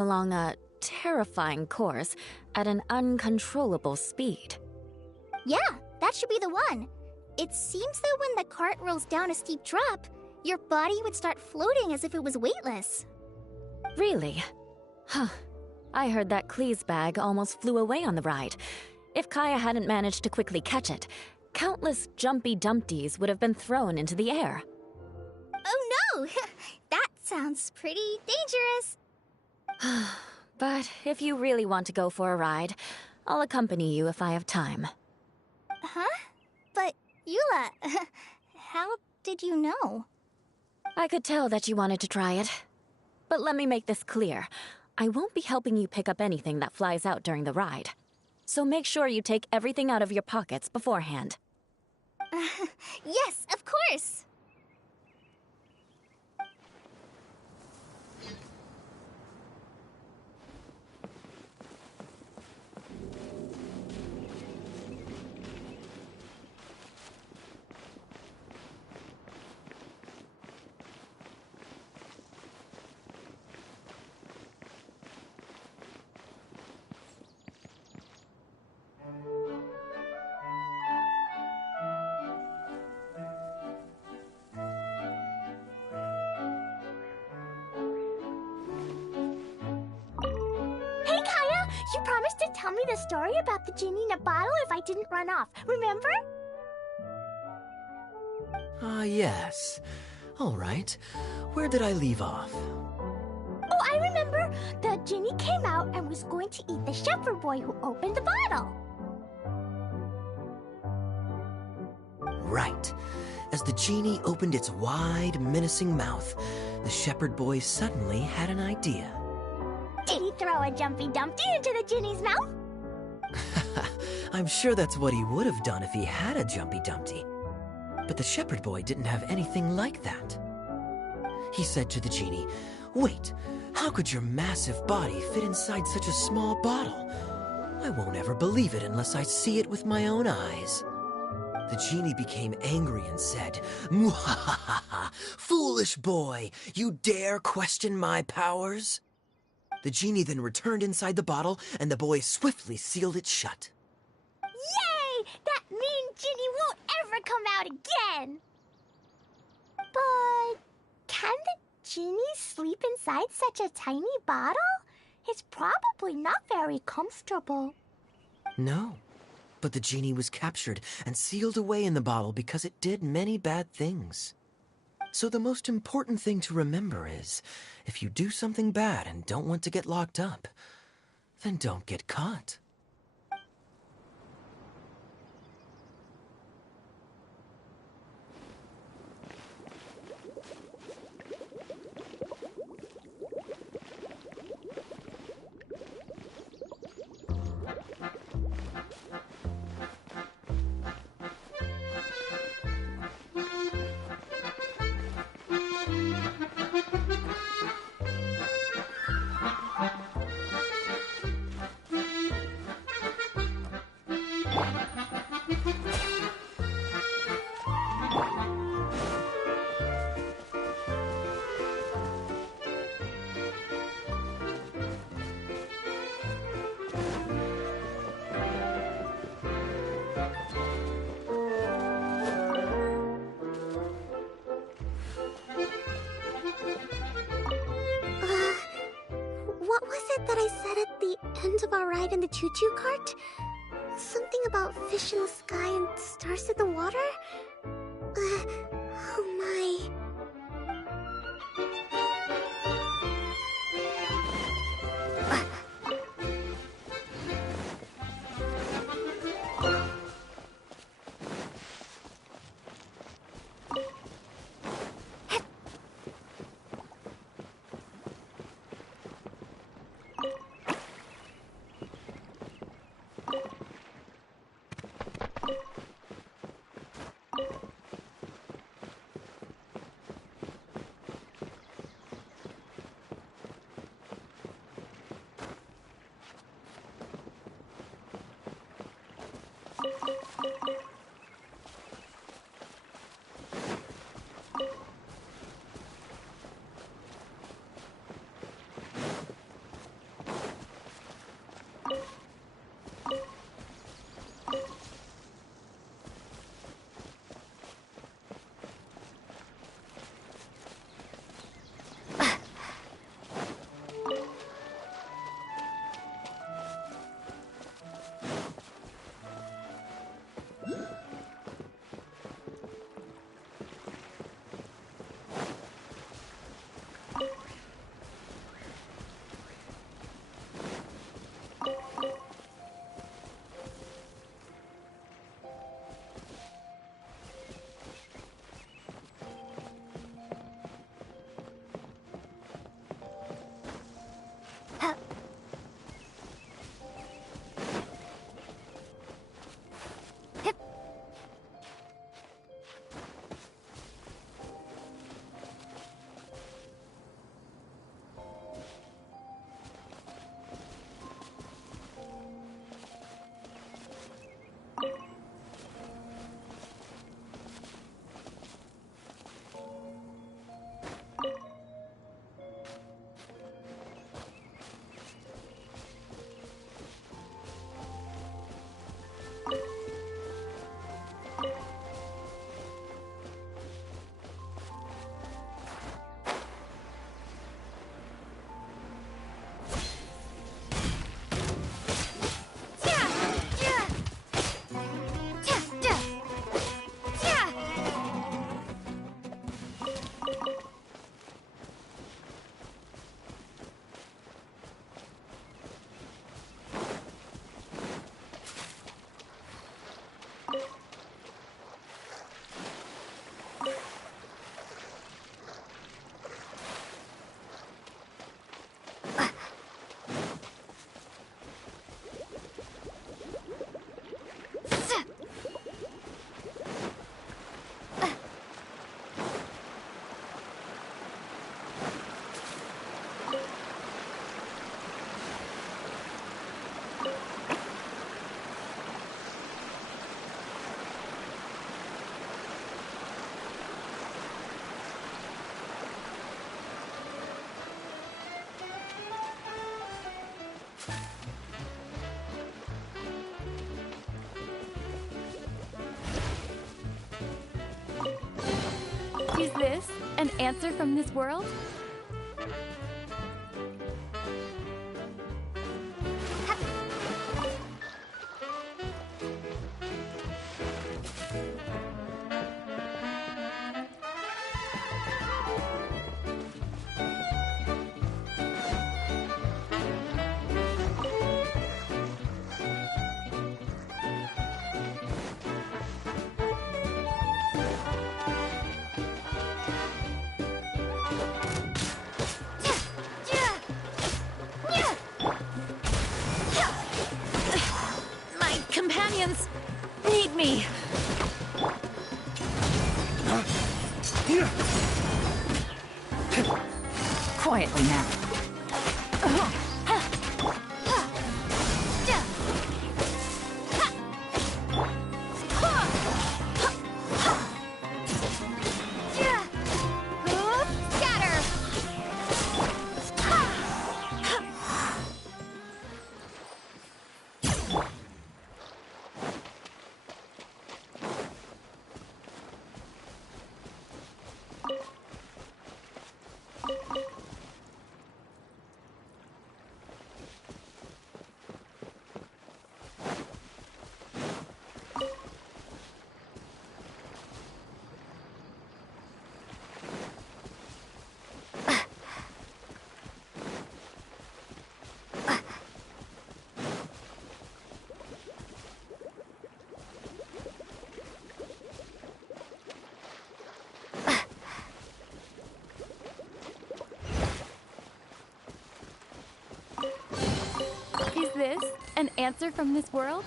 along a terrifying course at an uncontrollable speed. Yeah, that should be the one. It seems that when the cart rolls down a steep drop, your body would start floating as if it was weightless. Really? Huh. I heard that Klee's bag almost flew away on the ride. If Kaya hadn't managed to quickly catch it, countless jumpy dumpties would have been thrown into the air. Oh no! That sounds pretty dangerous. But if you really want to go for a ride, I'll accompany you if I have time. Huh? But, Eula, how did you know? I could tell that you wanted to try it. But let me make this clear. I won't be helping you pick up anything that flies out during the ride. So make sure you take everything out of your pockets beforehand. Yes, of course! You promised to tell me the story about the genie in a bottle if I didn't run off, remember? Ah, yes. All right. Where did I leave off? Oh, I remember! The genie came out and was going to eat the shepherd boy who opened the bottle. Right. As the genie opened its wide, menacing mouth, the shepherd boy suddenly had an idea. Did he throw a Jumpy Dumpty into the genie's mouth? I'm sure that's what he would have done if he had a Jumpy Dumpty. But the shepherd boy didn't have anything like that. He said to the genie, "Wait, how could your massive body fit inside such a small bottle? I won't ever believe it unless I see it with my own eyes." The genie became angry and said, "Mwahaha! Foolish boy! You dare question my powers?" The genie then returned inside the bottle, and the boy swiftly sealed it shut. Yay! That mean genie won't ever come out again! But can the genie sleep inside such a tiny bottle? It's probably not very comfortable. No, but the genie was captured and sealed away in the bottle because it did many bad things. So the most important thing to remember is, if you do something bad and don't want to get locked up, then don't get caught. What was it that I said at the end of our ride in the choo-choo cart? Something about fish in the sky and stars in the water? Oh my... Is this an answer from this world? My companions need me. Quietly now. Is this an answer from this world?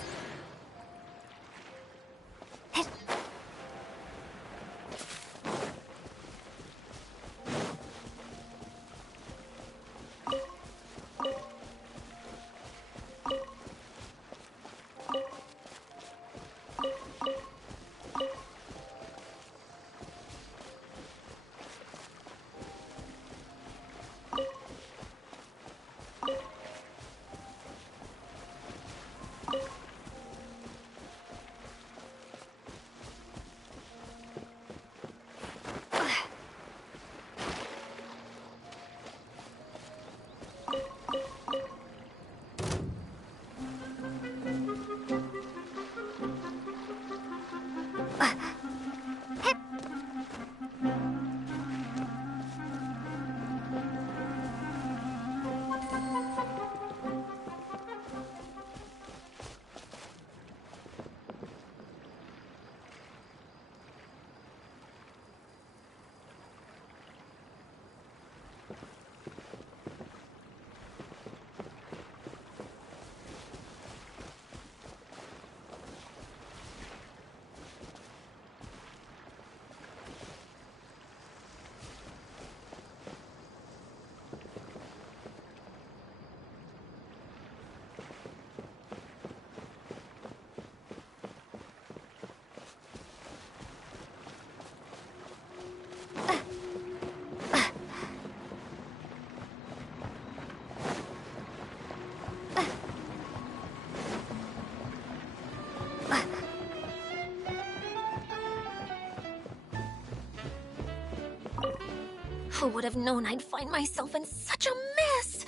Who would have known I'd find myself in such a mess?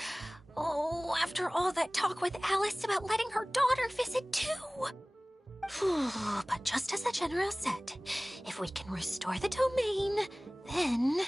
Oh, after all that talk with Alice about letting her daughter visit too. But just as the general said, if we can restore the domain, then...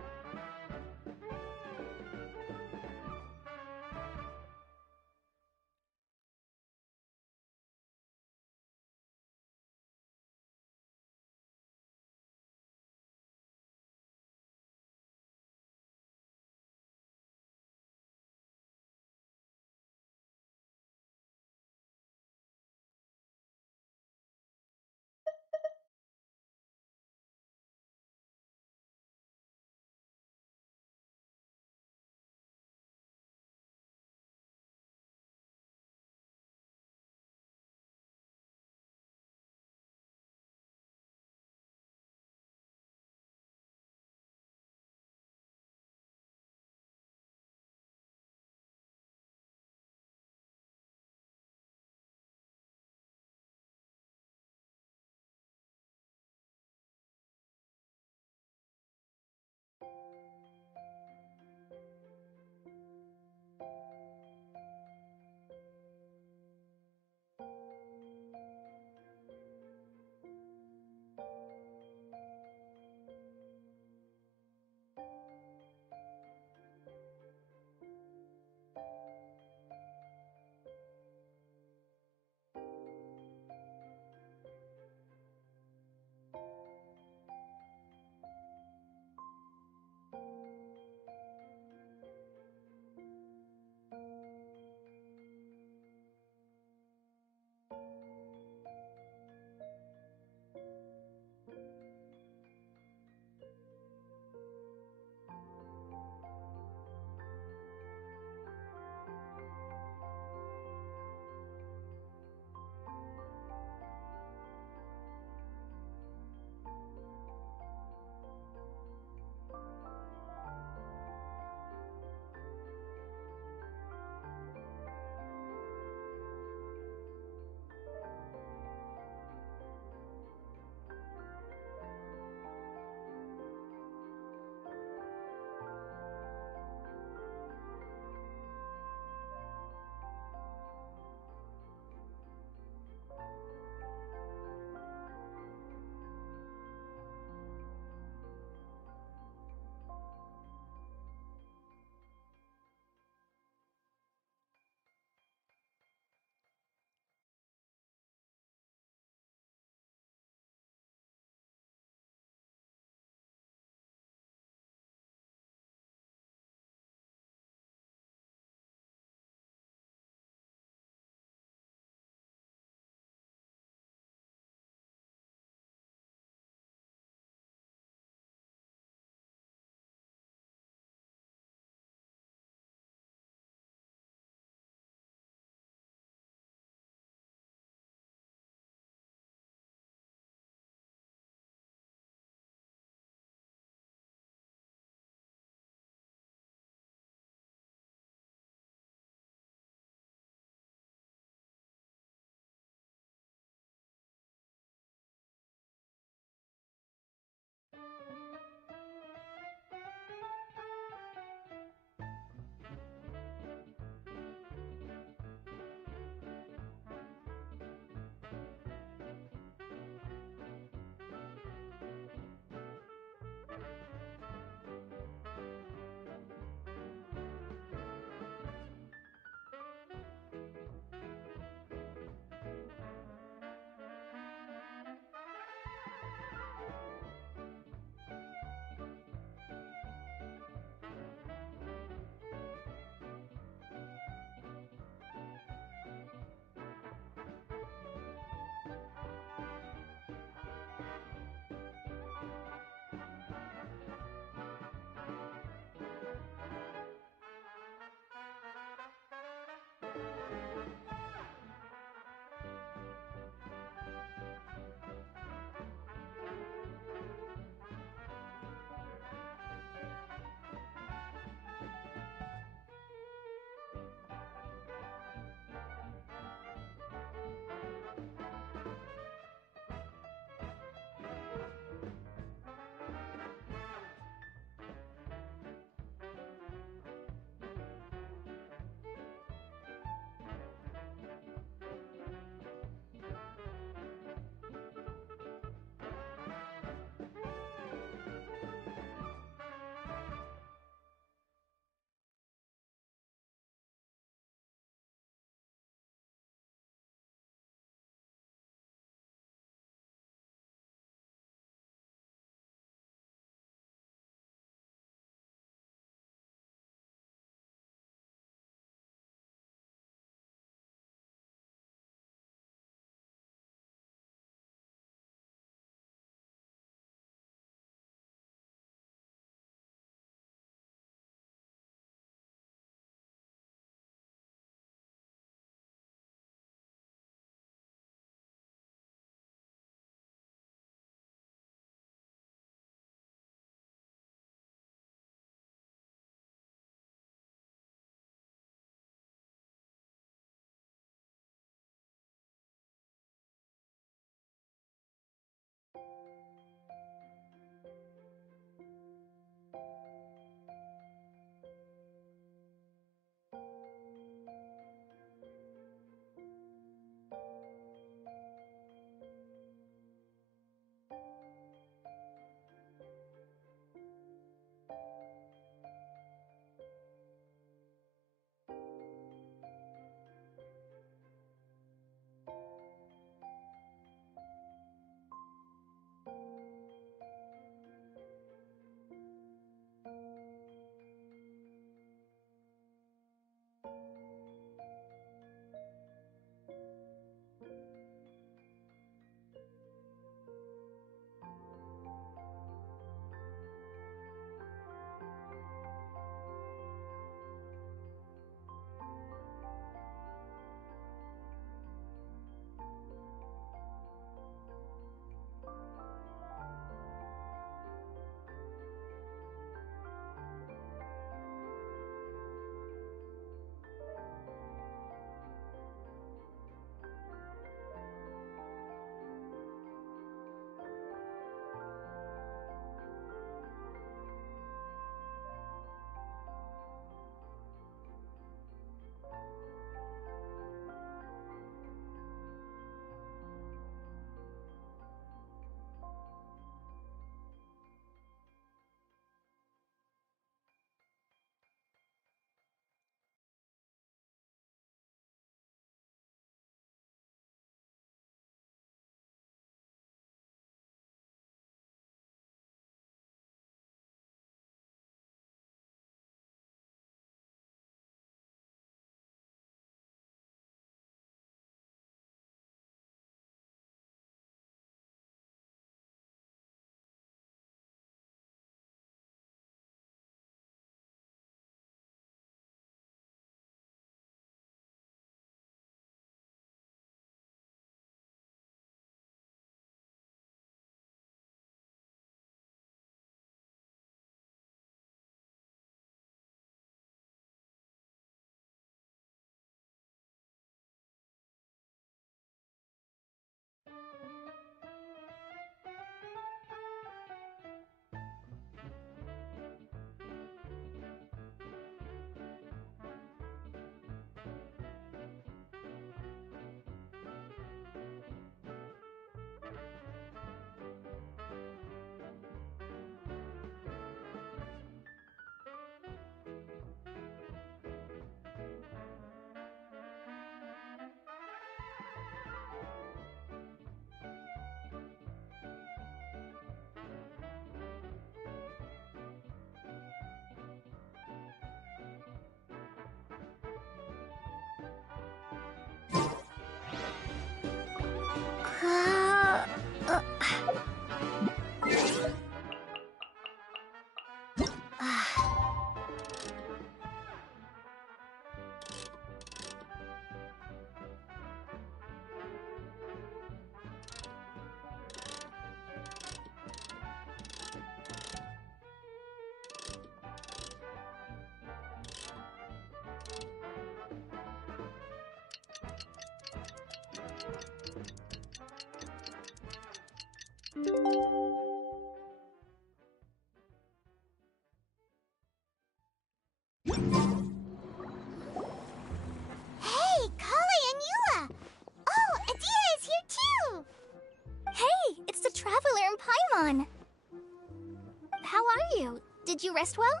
How are you? Did you rest well?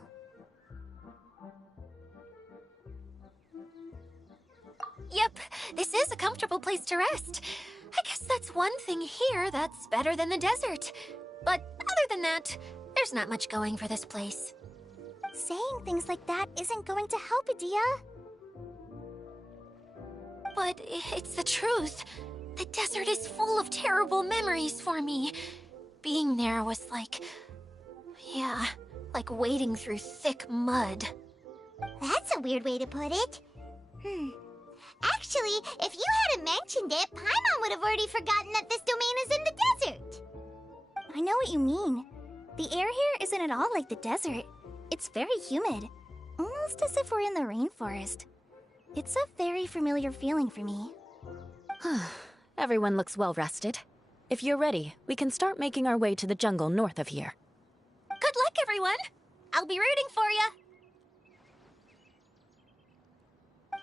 Yep, this is a comfortable place to rest. I guess that's one thing here that's better than the desert. But other than that, there's not much going for this place. Saying things like that isn't going to help, Adia. But it's the truth. The desert is full of terrible memories for me. Being there was like... yeah, like wading through thick mud. That's a weird way to put it. Actually, if you hadn't mentioned it, Paimon would have already forgotten that this domain is in the desert. I know what you mean. The air here isn't at all like the desert. It's very humid, almost as if we're in the rainforest. It's a very familiar feeling for me. Everyone looks well rested. If you're ready, we can start making our way to the jungle north of here. Good luck, everyone! I'll be rooting for you!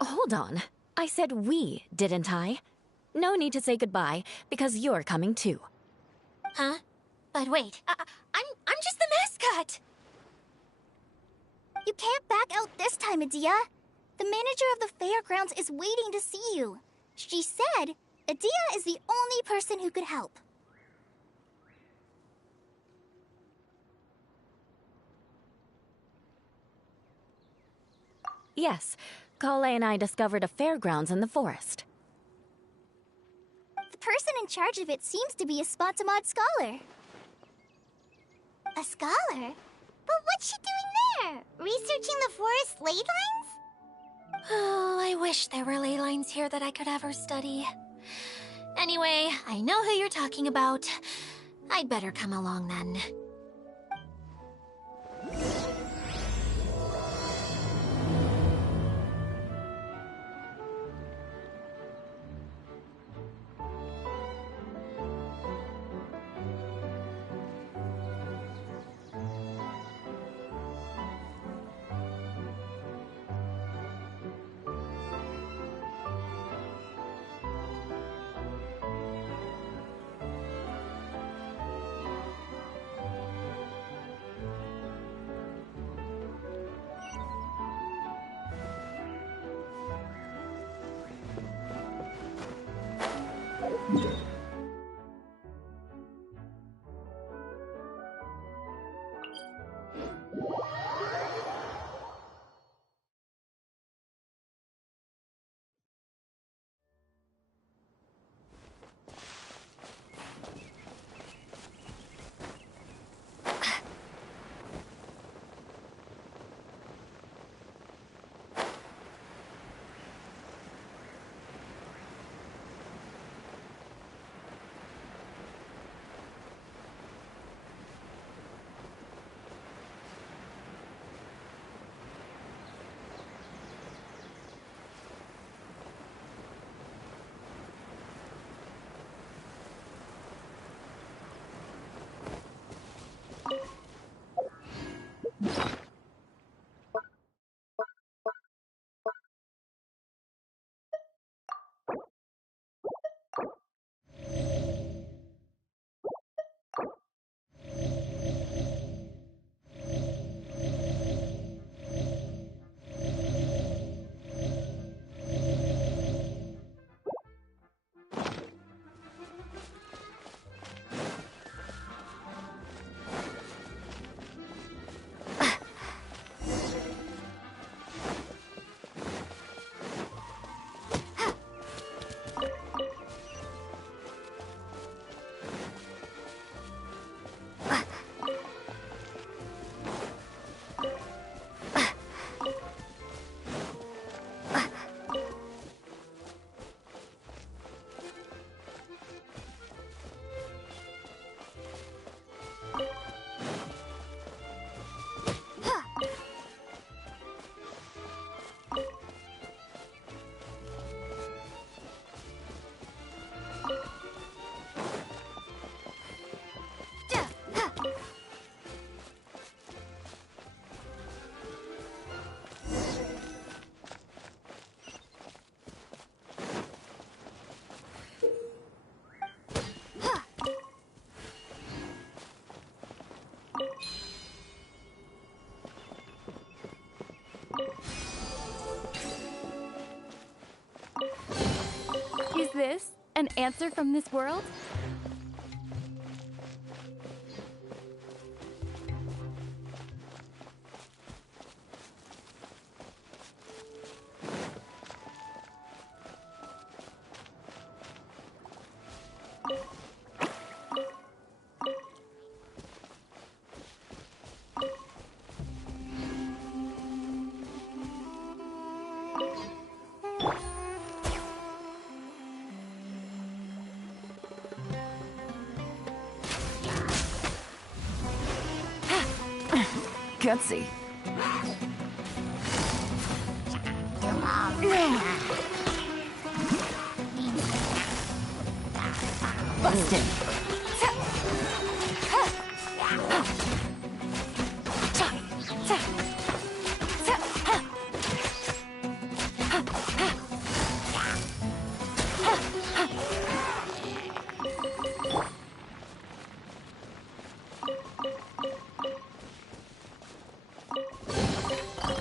Hold on. I said we, didn't I? No need to say goodbye, because you're coming too. Huh? But wait, I'm just the mascot! You can't back out this time, Adia. The manager of the fairgrounds is waiting to see you. She said Adia is the only person who could help. Yes, Kale and I discovered a fairgrounds in the forest. The person in charge of it seems to be a Spotamod scholar. A scholar? But what's she doing there? Researching the forest ley lines? Oh, I wish there were ley lines here that I could ever study. Anyway, I know who you're talking about. I'd better come along then. an answer from this world? Gutsy. Busted.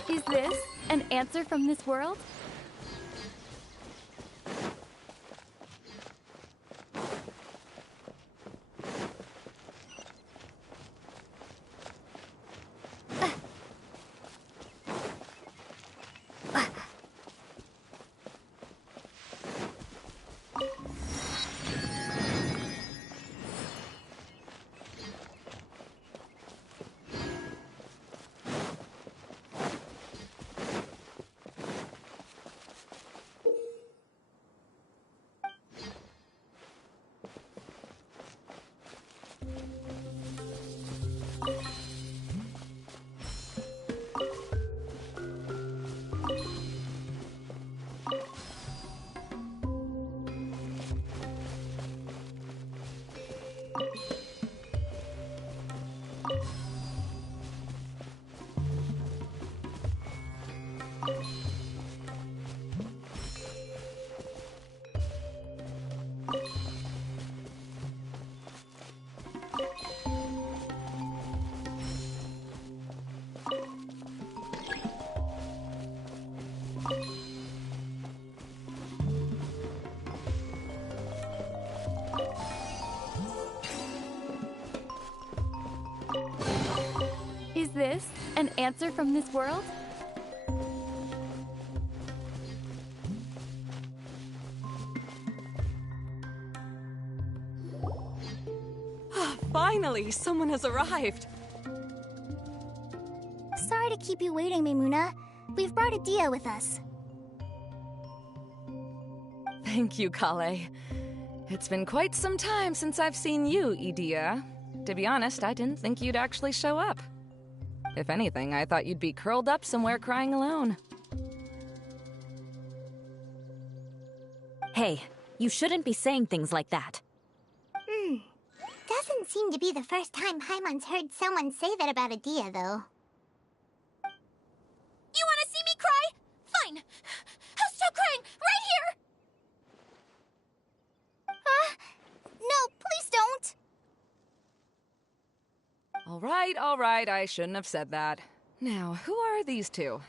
Is this an answer from this world? Is this an answer from this world? Finally, someone has arrived. Sorry to keep you waiting, Maimuna. We've brought Adia with us. Thank you, Kale. It's been quite some time since I've seen you, Idia. To be honest, I didn't think you'd actually show up. If anything, I thought you'd be curled up somewhere crying alone. Hey, you shouldn't be saying things like that. Doesn't seem to be the first time Paimon's heard someone say that about Adia, though. You want to see me cry? Fine. I'll stop crying right here. No, please don't! All right, I shouldn't have said that. Now, who are these two?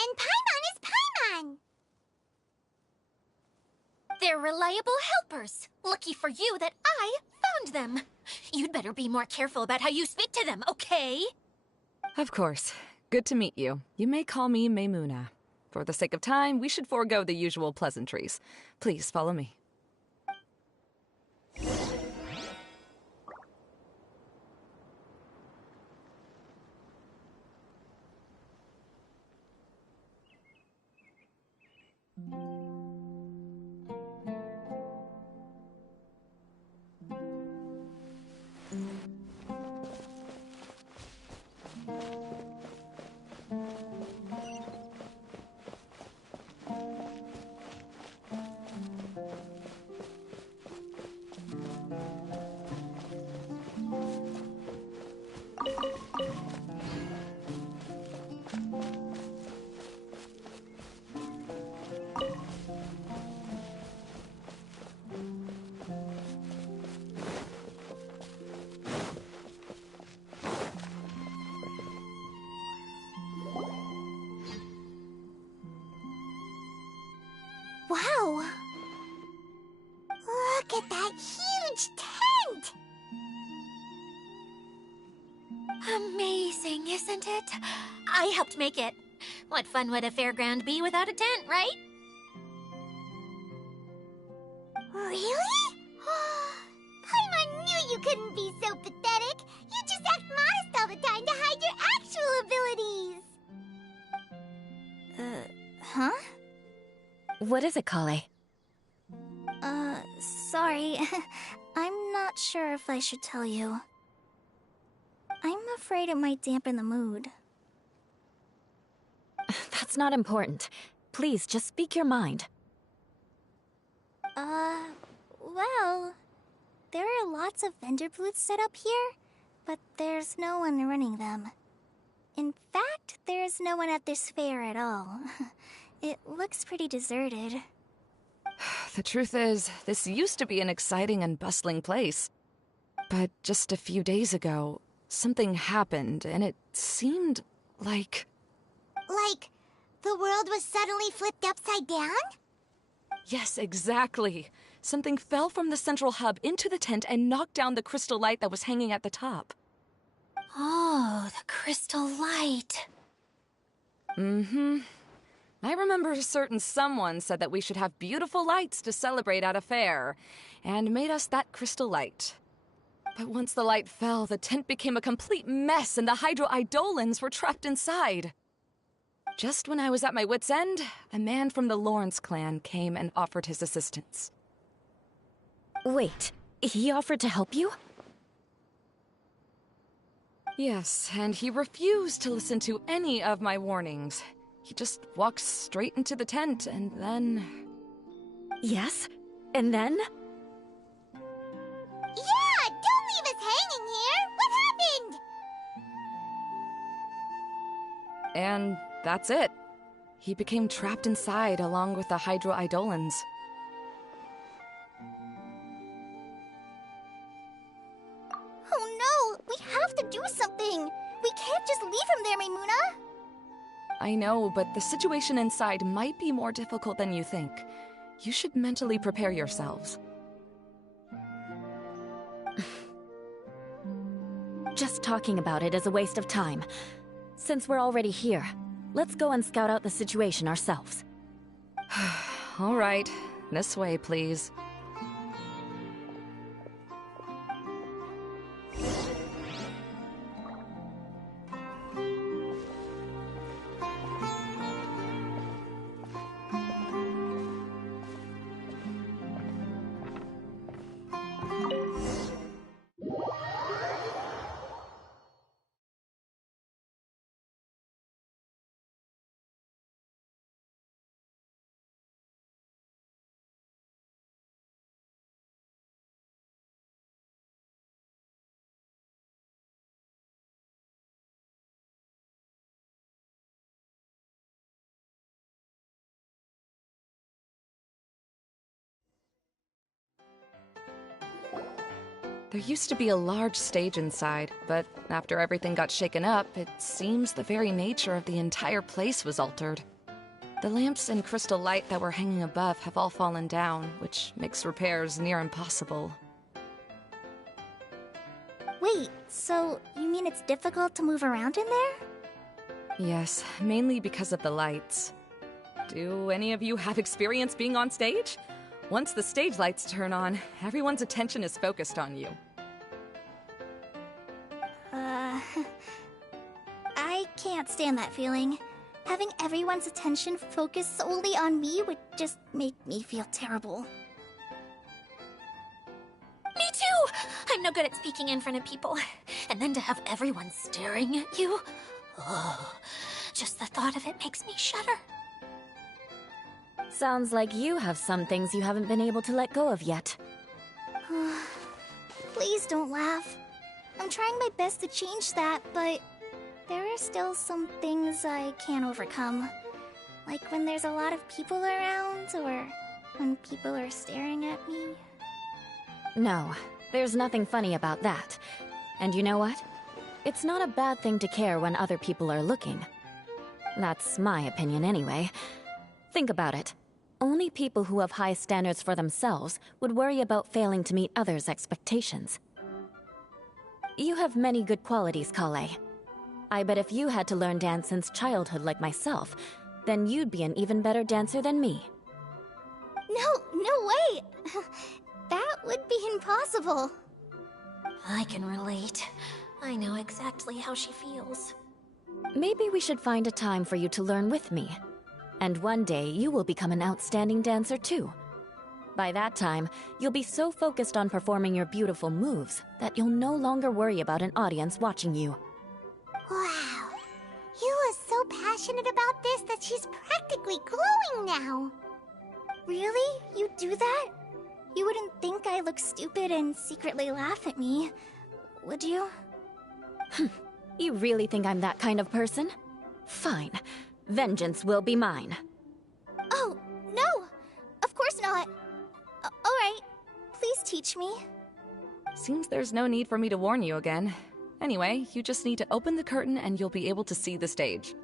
And Paimon is Paimon! They're reliable helpers. Lucky for you that I found them. You'd better be more careful about how you speak to them, okay? Of course. Good to meet you. You may call me Maimuna. For the sake of time, we should forego the usual pleasantries. Please follow me. it. I helped make it. What fun would a fairground be without a tent, right? Really? Paimon knew you couldn't be so pathetic. You just act modest all the time to hide your actual abilities. Huh? What is it, Kale? Sorry. I'm not sure if I should tell you. I'm afraid it might dampen the mood. That's not important. Please, just speak your mind. Well, there are lots of vendor booths set up here, but there's no one running them. In fact, there's no one at this fair at all. It looks pretty deserted. The truth is, this used to be an exciting and bustling place. But just a few days ago, something happened, and it seemed like... Like, the world was suddenly flipped upside down? Yes, exactly. Something fell from the central hub into the tent and knocked down the crystal light that was hanging at the top. Oh, the crystal light. Mm-hmm. I remember a certain someone said that we should have beautiful lights to celebrate at a fair, and made us that crystal light. But once the light fell, the tent became a complete mess and the Hydro-Eidolons were trapped inside. Just when I was at my wit's end, a man from the Lawrence clan came and offered his assistance. Wait, he offered to help you? Yes, and he refused to listen to any of my warnings. He just walked straight into the tent, and then... Yes? And then? Yeah! Don't leave us hanging here! What happened? And that's it. He became trapped inside along with the Hydro-Eidolons. Oh no! We have to do something! We can't just leave him there, Maimuna! I know, but the situation inside might be more difficult than you think. You should mentally prepare yourselves. Just talking about it is a waste of time. Since we're already here, let's go and scout out the situation ourselves. All right, this way, please. There used to be a large stage inside, but after everything got shaken up, it seems the very nature of the entire place was altered. The lamps and crystal light that were hanging above have all fallen down, which makes repairs near impossible. Wait, so you mean it's difficult to move around in there? Yes, mainly because of the lights. Do any of you have experience being on stage? Once the stage lights turn on, everyone's attention is focused on you. I can't stand that feeling. Having everyone's attention focused solely on me would just make me feel terrible. Me too! I'm no good at speaking in front of people. And then to have everyone staring at you? Oh, just the thought of it makes me shudder. Sounds like you have some things you haven't been able to let go of yet. Please don't laugh. I'm trying my best to change that, but there are still some things I can't overcome. Like when there's a lot of people around, or when people are staring at me. No, there's nothing funny about that. And you know what? It's not a bad thing to care when other people are looking. That's my opinion anyway. Think about it. Only people who have high standards for themselves would worry about failing to meet others' expectations. You have many good qualities, Kale. I bet if you had to learn dance since childhood like myself, then you'd be an even better dancer than me. No way! That would be impossible. I can relate. I know exactly how she feels. Maybe we should find a time for you to learn with me. And one day, you will become an outstanding dancer too. By that time, you'll be so focused on performing your beautiful moves that you'll no longer worry about an audience watching you. Wow. Yua's so passionate about this that she's practically glowing now. Really? You do that? You wouldn't think I look stupid and secretly laugh at me, would you? You really think I'm that kind of person? Fine. Vengeance will be mine. Oh, no! Of course not. Alright, please teach me. Seems there's no need for me to warn you again. Anyway, you just need to open the curtain and you'll be able to see the stage.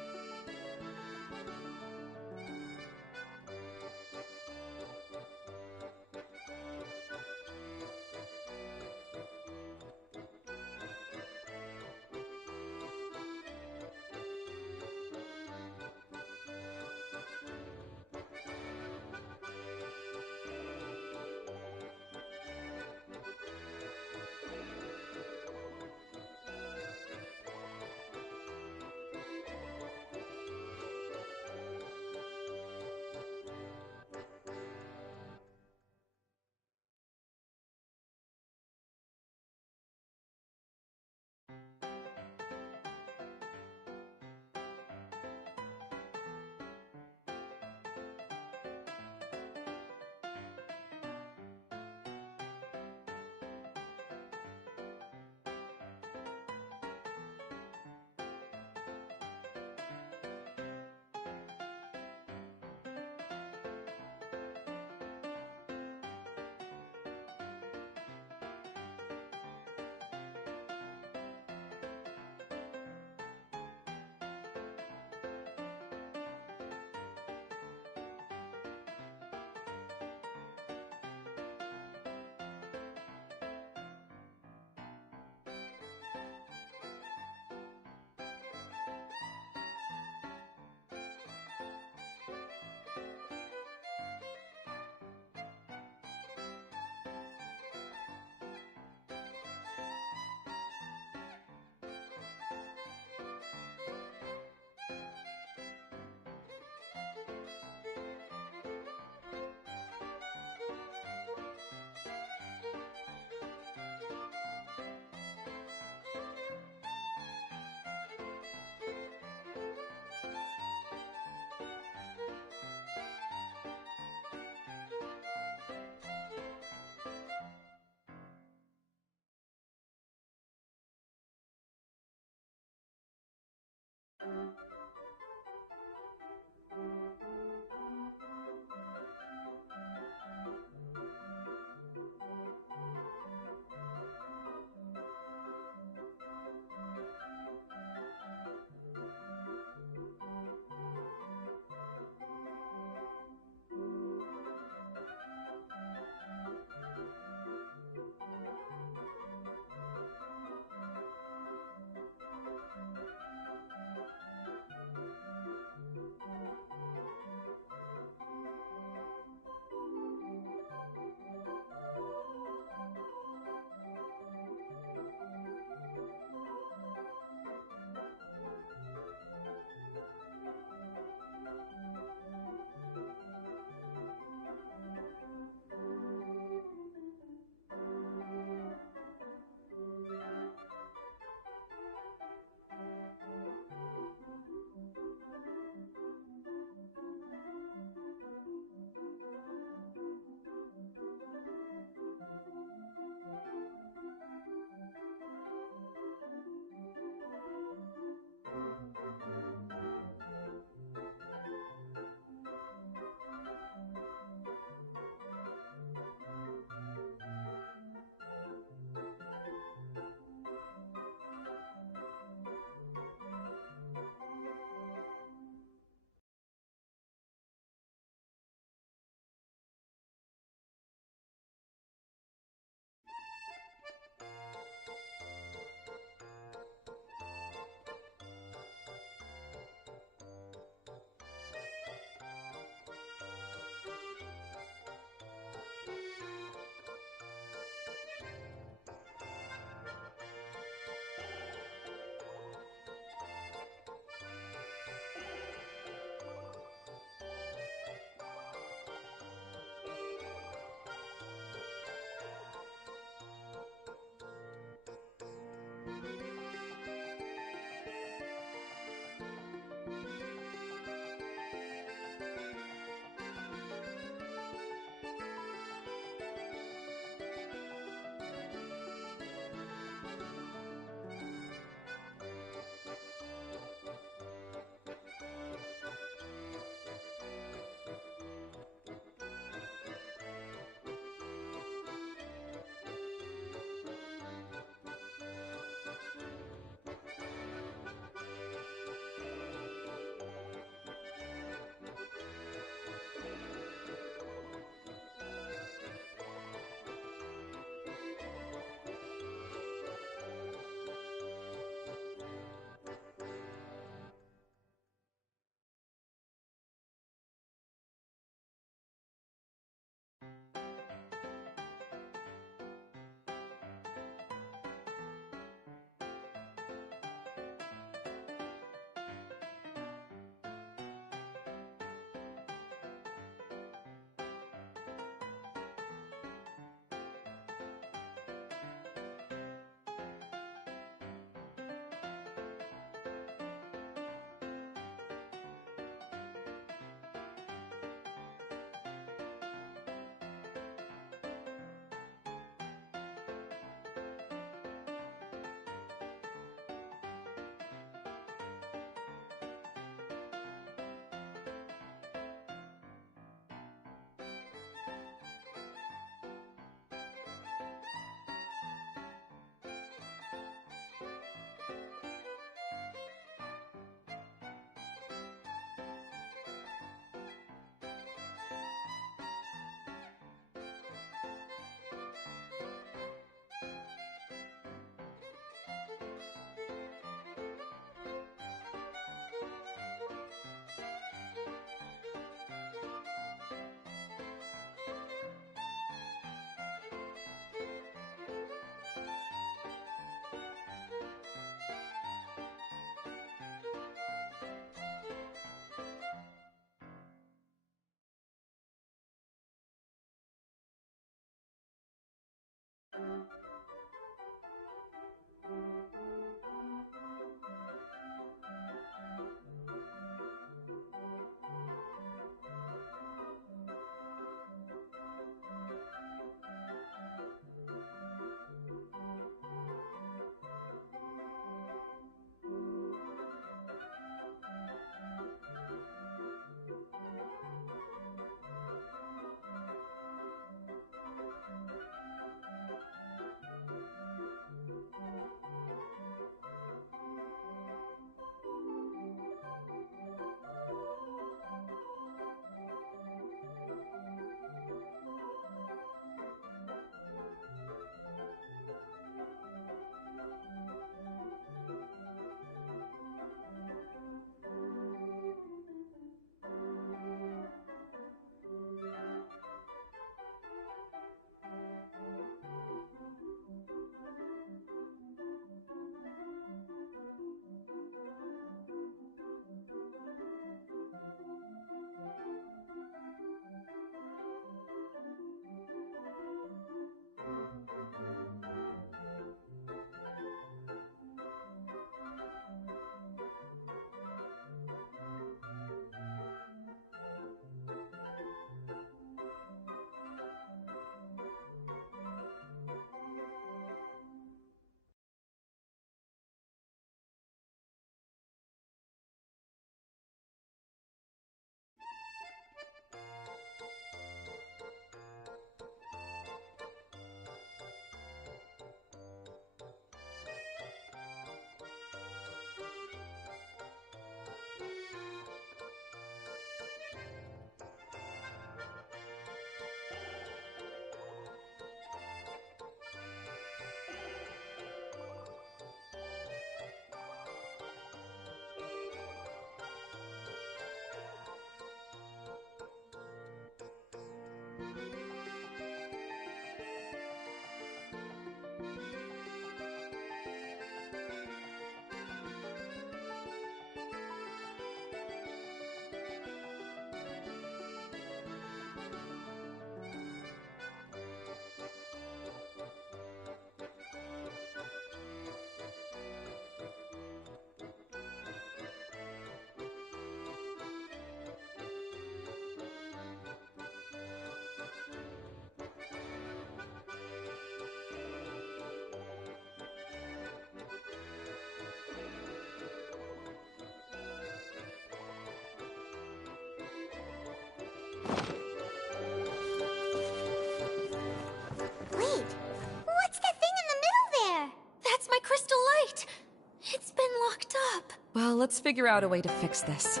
Well, let's figure out a way to fix this.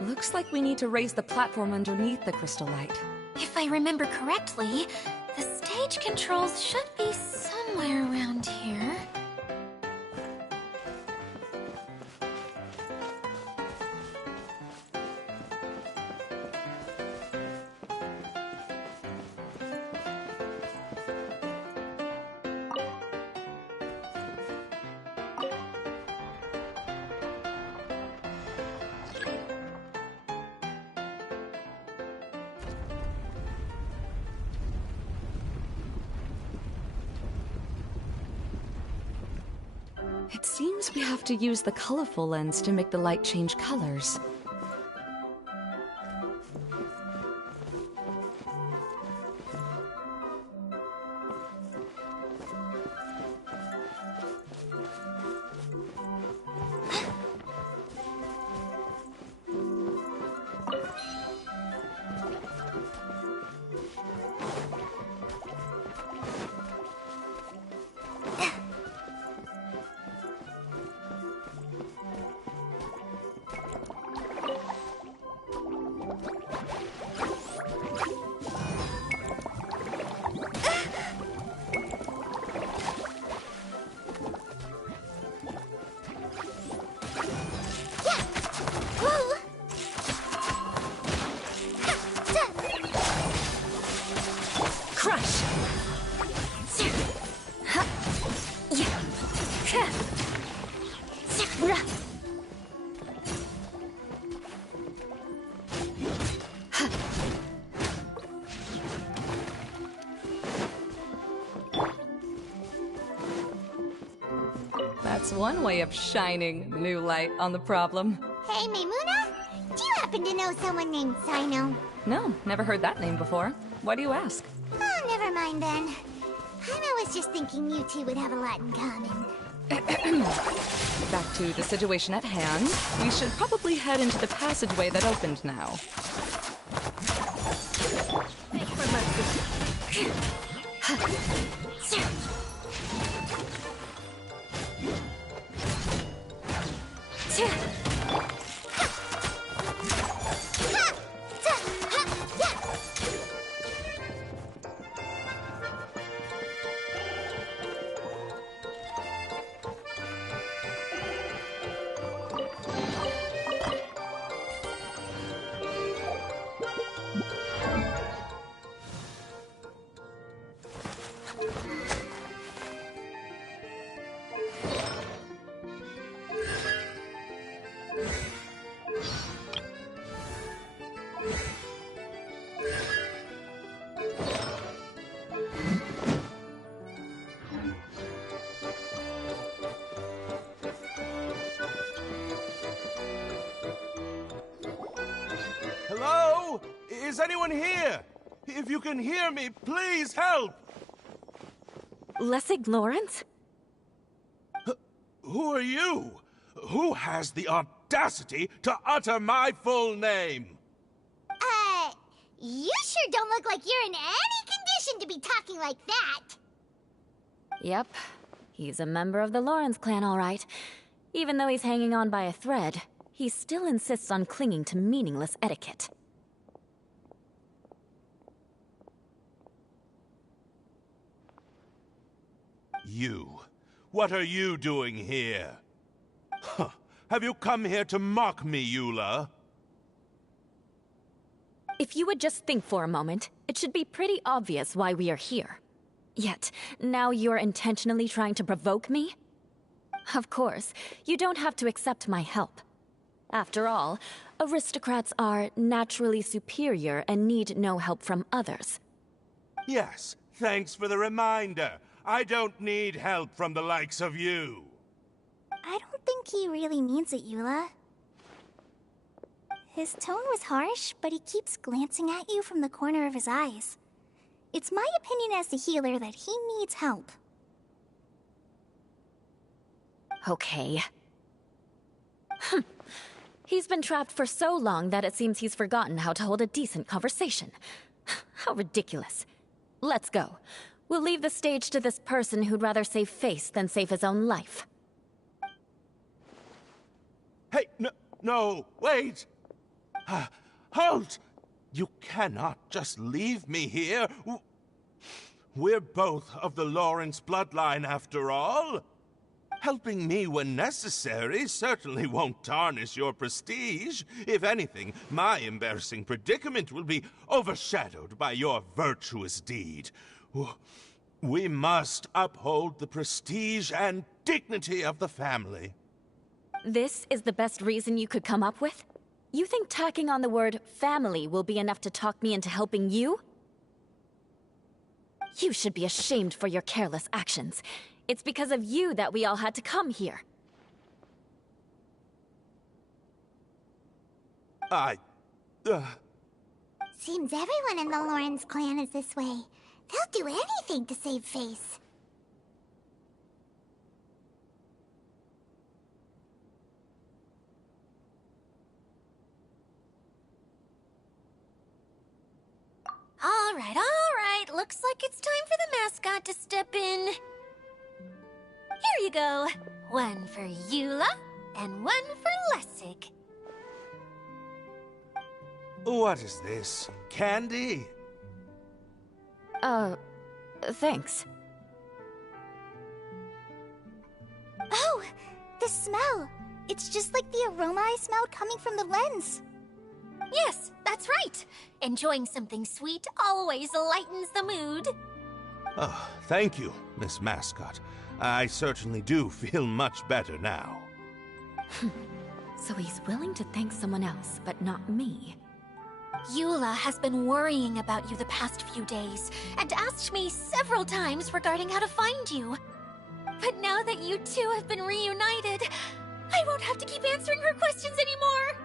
Looks like we need to raise the platform underneath the crystal light. If I remember correctly, the stage controls should be somewhere around here. It seems we have to use the colorful lens to make the light change colors. That's one way of shining new light on the problem. Hey, Maimuna? Do you happen to know someone named Sino? No, never heard that name before. Why do you ask? Oh, never mind then. I was just thinking you two would have a lot in common. Back to the situation at hand. We should probably head into the passageway that opened now. Hello? Is anyone here? If you can hear me, please help! Lessig Lawrence? Who are you? Who has the audacity to utter my full name? You sure don't look like you're in any condition to be talking like that. Yep. He's a member of the Lawrence clan, all right. Even though he's hanging on by a thread, he still insists on clinging to meaningless etiquette. You. What are you doing here? Huh. Have you come here to mock me, Eula? If you would just think for a moment, it should be pretty obvious why we are here. Yet, now you're intentionally trying to provoke me? Of course, you don't have to accept my help. After all, aristocrats are naturally superior and need no help from others. Yes, thanks for the reminder. I don't need help from the likes of you. I don't think he really means it, Eula. His tone was harsh, but he keeps glancing at you from the corner of his eyes. It's my opinion as the healer that he needs help. Okay. He's been trapped for so long that it seems he's forgotten how to hold a decent conversation. How ridiculous. Let's go. We'll leave the stage to this person who'd rather save face than save his own life. Hey, no, wait! Halt! You cannot just leave me here. We're both of the Lawrence bloodline, after all. Helping me when necessary certainly won't tarnish your prestige. If anything, my embarrassing predicament will be overshadowed by your virtuous deed. We must uphold the prestige and dignity of the family. This is the best reason you could come up with? You think tacking on the word family will be enough to talk me into helping you? You should be ashamed for your careless actions. It's because of you that we all had to come here. Seems everyone in the Lawrence clan is this way. They'll do anything to save face. All right. Looks like it's time for the mascot to step in. Here you go. One for Eula, and one for Lessig. What is this? Candy? Thanks. Oh, the smell. It's just like the aroma I smelled coming from the lens. Yes, that's right. Enjoying something sweet always lightens the mood. Oh, thank you, Miss Mascot. I certainly do feel much better now. So he's willing to thank someone else, but not me. Eula has been worrying about you the past few days, and asked me several times regarding how to find you. But now that you two have been reunited, I won't have to keep answering her questions anymore.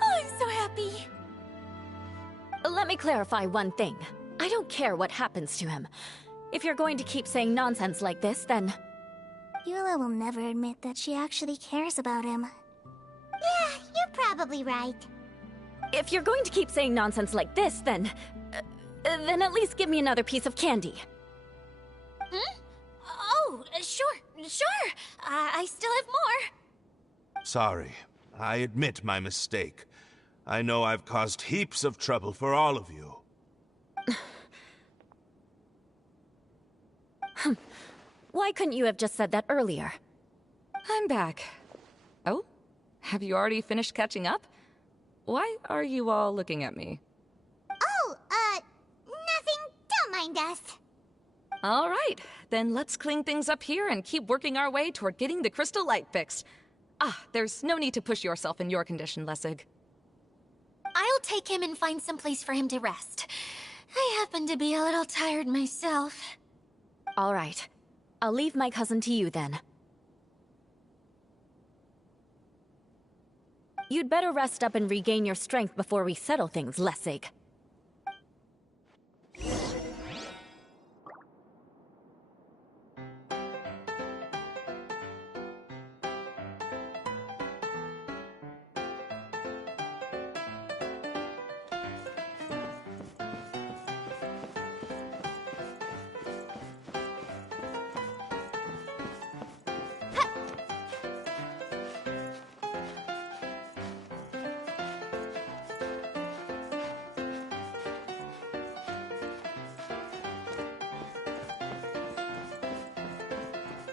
Oh, I'm so happy. Let me clarify one thing. I don't care what happens to him. If you're going to keep saying nonsense like this, then... Eula will never admit that she actually cares about him. Yeah, you're probably right. If you're going to keep saying nonsense like this, then at least give me another piece of candy. Hmm? Oh, sure. I still have more. Sorry. I admit my mistake. I know I've caused heaps of trouble for all of you. Why couldn't you have just said that earlier? I'm back. Oh? Have you already finished catching up? Why are you all looking at me? Oh, nothing. Don't mind us. All right, then let's clean things up here and keep working our way toward getting the crystal light fixed. There's no need to push yourself in your condition, Lessig. I'll take him and find some place for him to rest. I happen to be a little tired myself. All right. I'll leave my cousin to you then. You'd better rest up and regain your strength before we settle things, Lessig.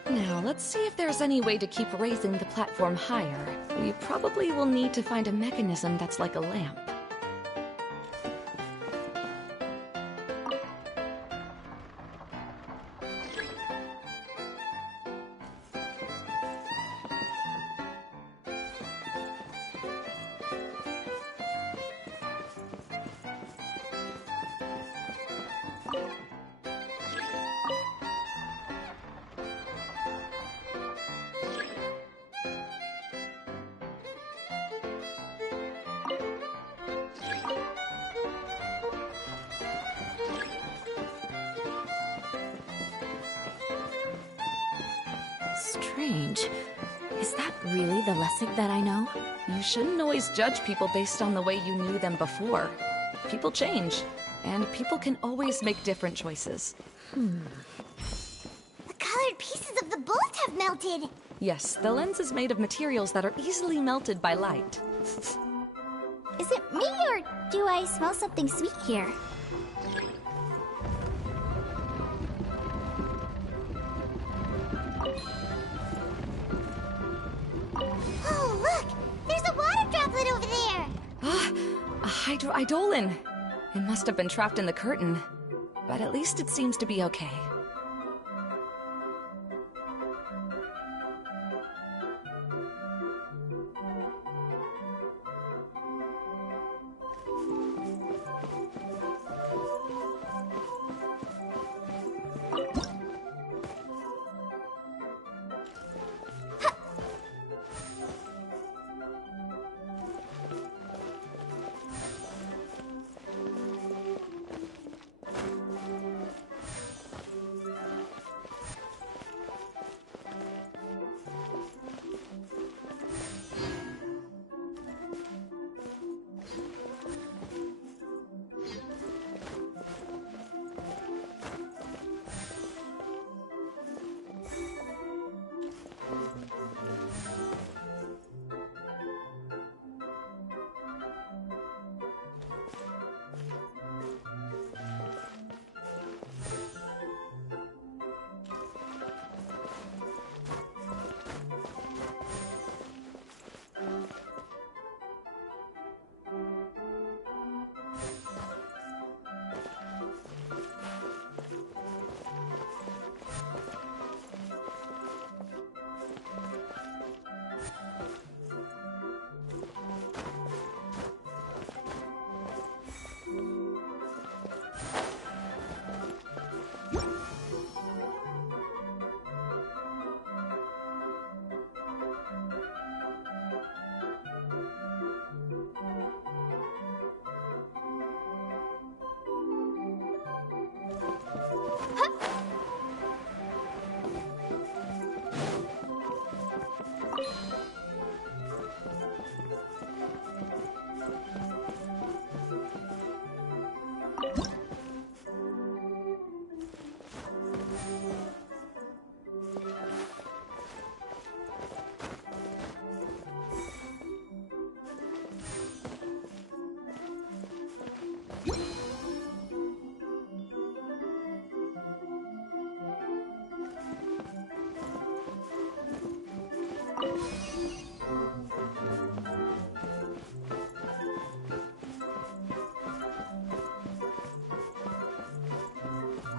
Now, let's see if there's any way to keep raising the platform higher. We probably will need to find a mechanism that's like a lamp. Strange. Is that really the Lessig that I know? You shouldn't always judge people based on the way you knew them before. People change, and people can always make different choices. The colored pieces of the bolt have melted. Yes, the lens is made of materials that are easily melted by light. Is it me, or do I smell something sweet here? Oh, look! There's a water droplet over there! Ah, a hydroidolin. It must have been trapped in the curtain. But at least it seems to be okay.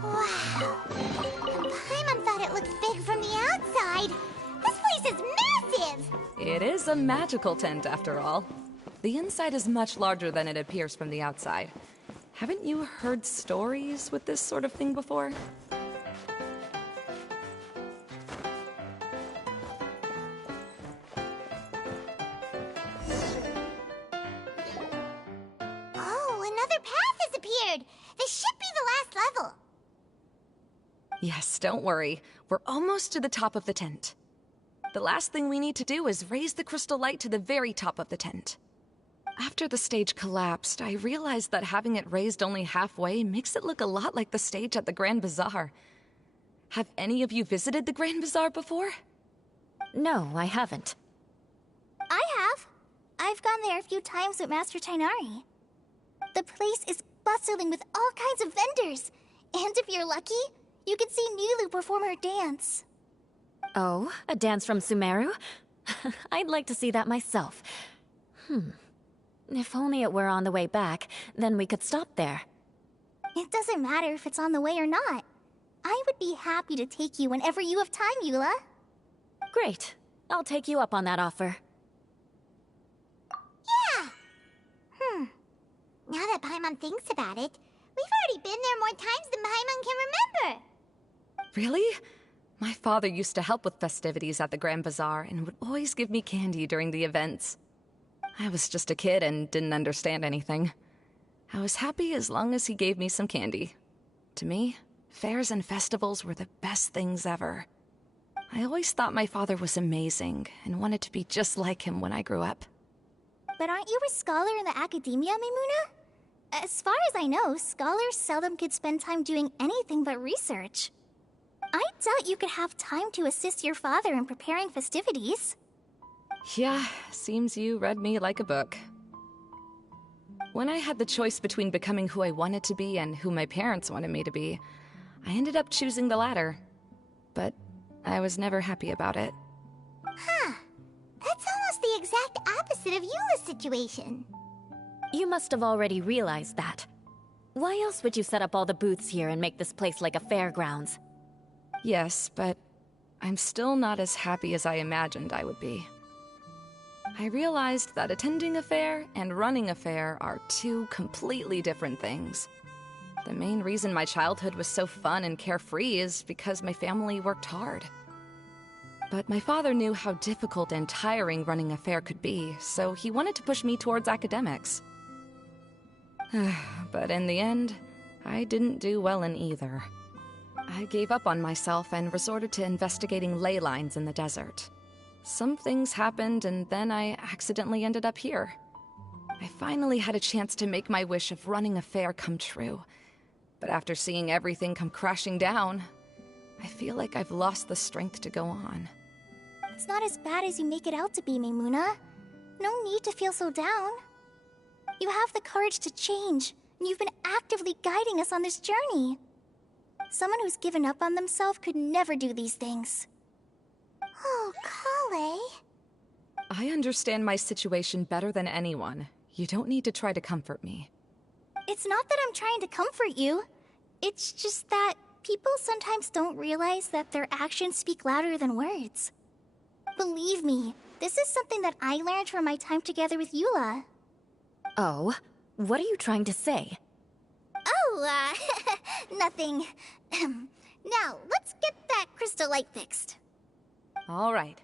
Wow! Paimon thought it looked big from the outside! This place is massive! It is a magical tent, after all. The inside is much larger than it appears from the outside. Haven't you heard stories with this sort of thing before? Oh, another path has appeared! This should be the last level! Yes, don't worry. We're almost to the top of the tent. The last thing we need to do is raise the crystal light to the very top of the tent. After the stage collapsed, I realized that having it raised only halfway makes it look a lot like the stage at the Grand Bazaar. Have any of you visited the Grand Bazaar before? No, I haven't. I have. I've gone there a few times with Master Tainari. The place is bustling with all kinds of vendors. And if you're lucky, you can see Nilu perform her dance. Oh, a dance from Sumeru? I'd like to see that myself. If only it were on the way back, then we could stop there. It doesn't matter if it's on the way or not. I would be happy to take you whenever you have time, Eula. Great. I'll take you up on that offer. Yeah! Now that Paimon thinks about it, we've already been there more times than Paimon can remember. Really? My father used to help with festivities at the Grand Bazaar and would always give me candy during the events. I was just a kid and didn't understand anything. I was happy as long as he gave me some candy. To me, fairs and festivals were the best things ever. I always thought my father was amazing and wanted to be just like him when I grew up. But aren't you a scholar in the academia, Maimuna? As far as I know, scholars seldom could spend time doing anything but research. I doubt you could have time to assist your father in preparing festivities. Yeah, seems you read me like a book. When I had the choice between becoming who I wanted to be and who my parents wanted me to be, I ended up choosing the latter. But I was never happy about it. Huh. That's almost the exact opposite of Eula's situation. You must have already realized that. Why else would you set up all the booths here and make this place like a fairgrounds? Yes, but I'm still not as happy as I imagined I would be. I realized that attending a fair and running a fair are two completely different things. The main reason my childhood was so fun and carefree is because my family worked hard. But my father knew how difficult and tiring running a fair could be, so he wanted to push me towards academics. But in the end, I didn't do well in either. I gave up on myself and resorted to investigating ley lines in the desert. Some things happened, and then I accidentally ended up here. I finally had a chance to make my wish of running a fair come true. But after seeing everything come crashing down, I feel like I've lost the strength to go on. It's not as bad as you make it out to be, Maimuna. No need to feel so down. You have the courage to change, and you've been actively guiding us on this journey. Someone who's given up on themselves could never do these things. Oh, Kale. I understand my situation better than anyone. You don't need to try to comfort me. It's not that I'm trying to comfort you. It's just that people sometimes don't realize that their actions speak louder than words. Believe me, this is something that I learned from my time together with Eula. Oh? What are you trying to say? Oh, nothing. Now, let's get that crystal light fixed. All right.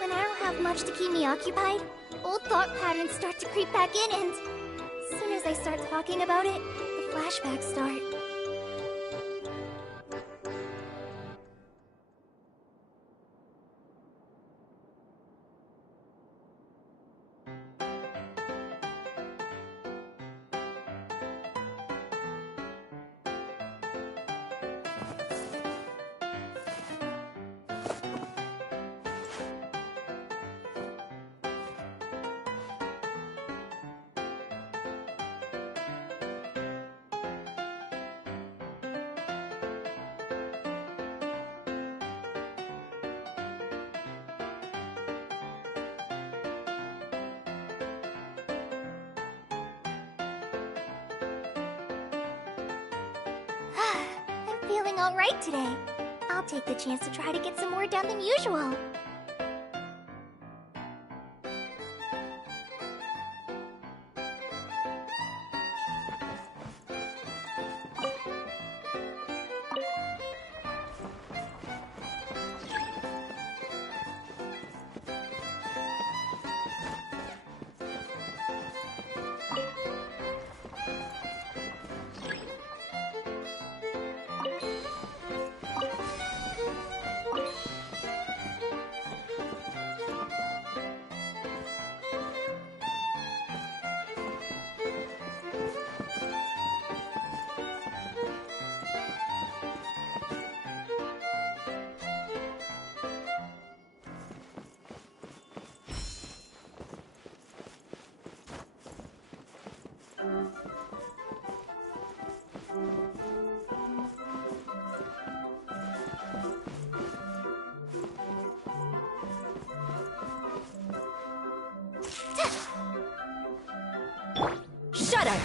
When I don't have much to keep me occupied, old thought patterns start to creep back in, and as soon as I start talking about it, the flashbacks start. I'm feeling alright today. I'll take the chance to try to get some more done than usual. Shudder!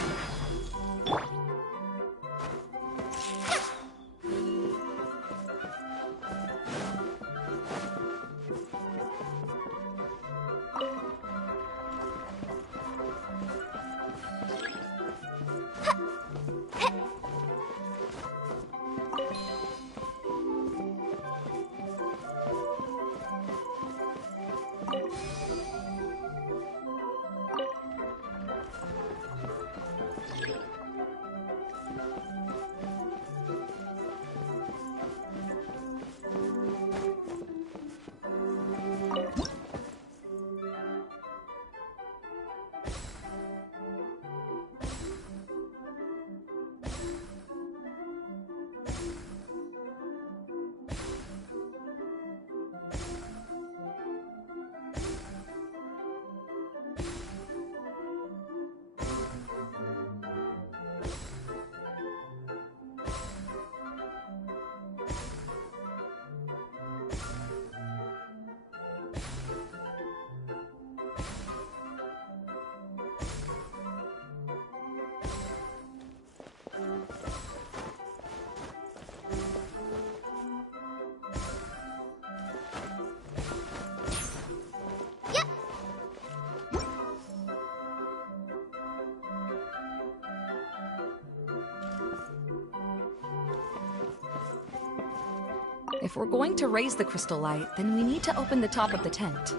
If we're going to raise the crystal light, then we need to open the top of the tent.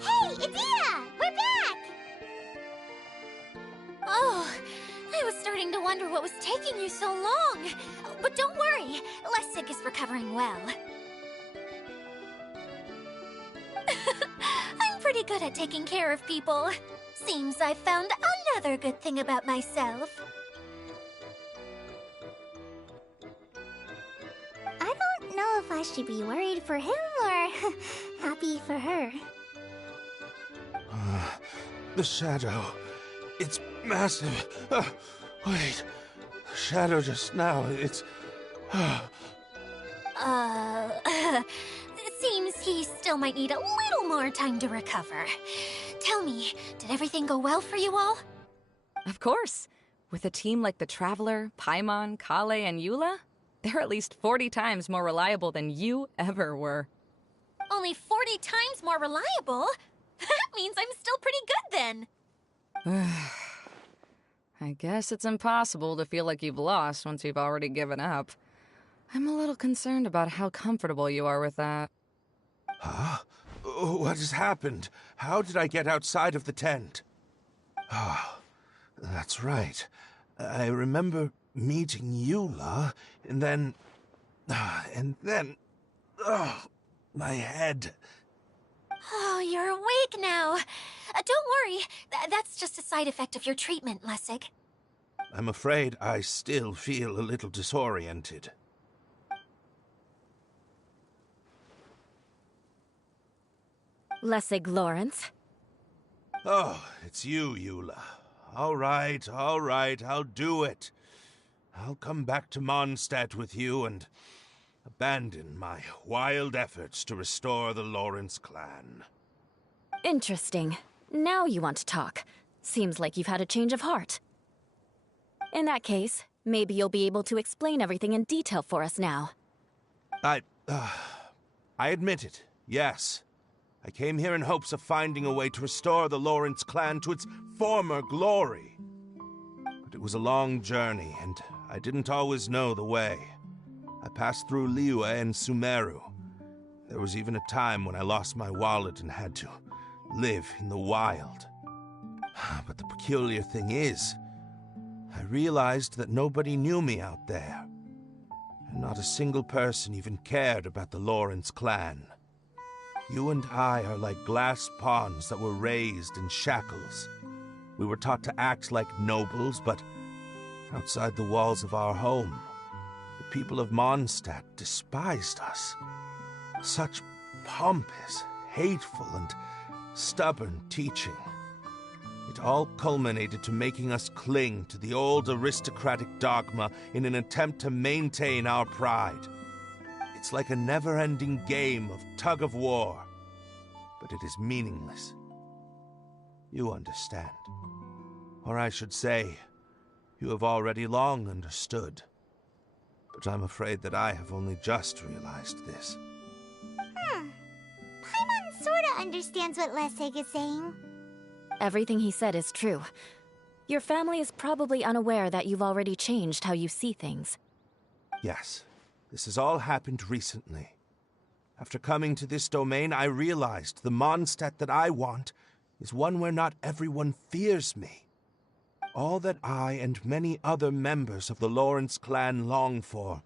Hey, Edea! We're back! Oh, I was starting to wonder what was taking you so long. But don't worry, Lessig is recovering well. I'm pretty good at taking care of people. Seems I found another good thing about myself. I don't know if I should be worried for him or happy for her. The shadow. It's massive. Wait. The shadow just now. It's. It seems he still might need a little more time to recover. Tell me, did everything go well for you all? Of course. With a team like the Traveler, Paimon, Kale, and Eula, they're at least 40 times more reliable than you ever were. Only 40 times more reliable? That means I'm still pretty good then. I guess it's impossible to feel like you've lost once you've already given up. I'm a little concerned about how comfortable you are with that. Huh? What has happened? How did I get outside of the tent? Ah, that's right. I remember meeting Eula, and then... my head. Oh, you're awake now. Don't worry, that's just a side effect of your treatment, Lessig. I'm afraid I still feel a little disoriented. Lessig Lawrence. Oh, it's you, Eula. All right, I'll do it. I'll come back to Mondstadt with you and abandon my wild efforts to restore the Lawrence clan. Interesting. Now you want to talk. Seems like you've had a change of heart. In that case, maybe you'll be able to explain everything in detail for us now. I admit it, yes. I came here in hopes of finding a way to restore the Lawrence clan to its former glory. But it was a long journey, and I didn't always know the way. I passed through Liyue and Sumeru. There was even a time when I lost my wallet and had to live in the wild. But the peculiar thing is, I realized that nobody knew me out there. And not a single person even cared about the Lawrence clan. You and I are like glass pawns that were raised in shackles. We were taught to act like nobles, but outside the walls of our home, the people of Mondstadt despised us. Such pompous, hateful, and stubborn teaching. It all culminated to making us cling to the old aristocratic dogma in an attempt to maintain our pride. It's like a never-ending game of tug-of-war, but it is meaningless. You understand. Or I should say, you have already long understood. But I'm afraid that I have only just realized this. Paimon sorta understands what Lessig is saying. Everything he said is true. Your family is probably unaware that you've already changed how you see things. Yes, this has all happened recently. After coming to this domain, I realized the Mondstadt that I want is one where not everyone fears me. All that I and many other members of the Lawrence clan long for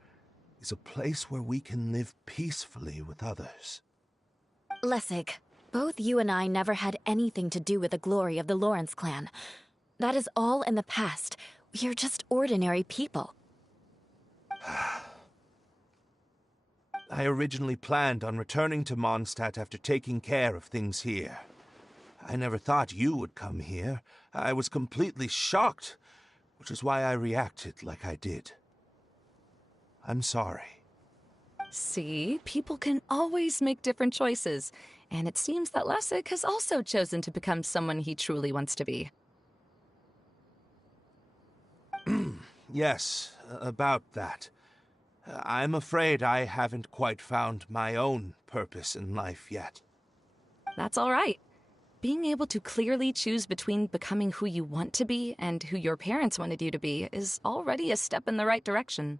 is a place where we can live peacefully with others. Lessig, both you and I never had anything to do with the glory of the Lawrence clan. That is all in the past. We are just ordinary people. I originally planned on returning to Mondstadt after taking care of things here. I never thought you would come here. I was completely shocked, which is why I reacted like I did. I'm sorry. See, people can always make different choices, and it seems that Lessig has also chosen to become someone he truly wants to be. Yes, about that. I'm afraid I haven't quite found my own purpose in life yet. That's all right. Being able to clearly choose between becoming who you want to be and who your parents wanted you to be is already a step in the right direction.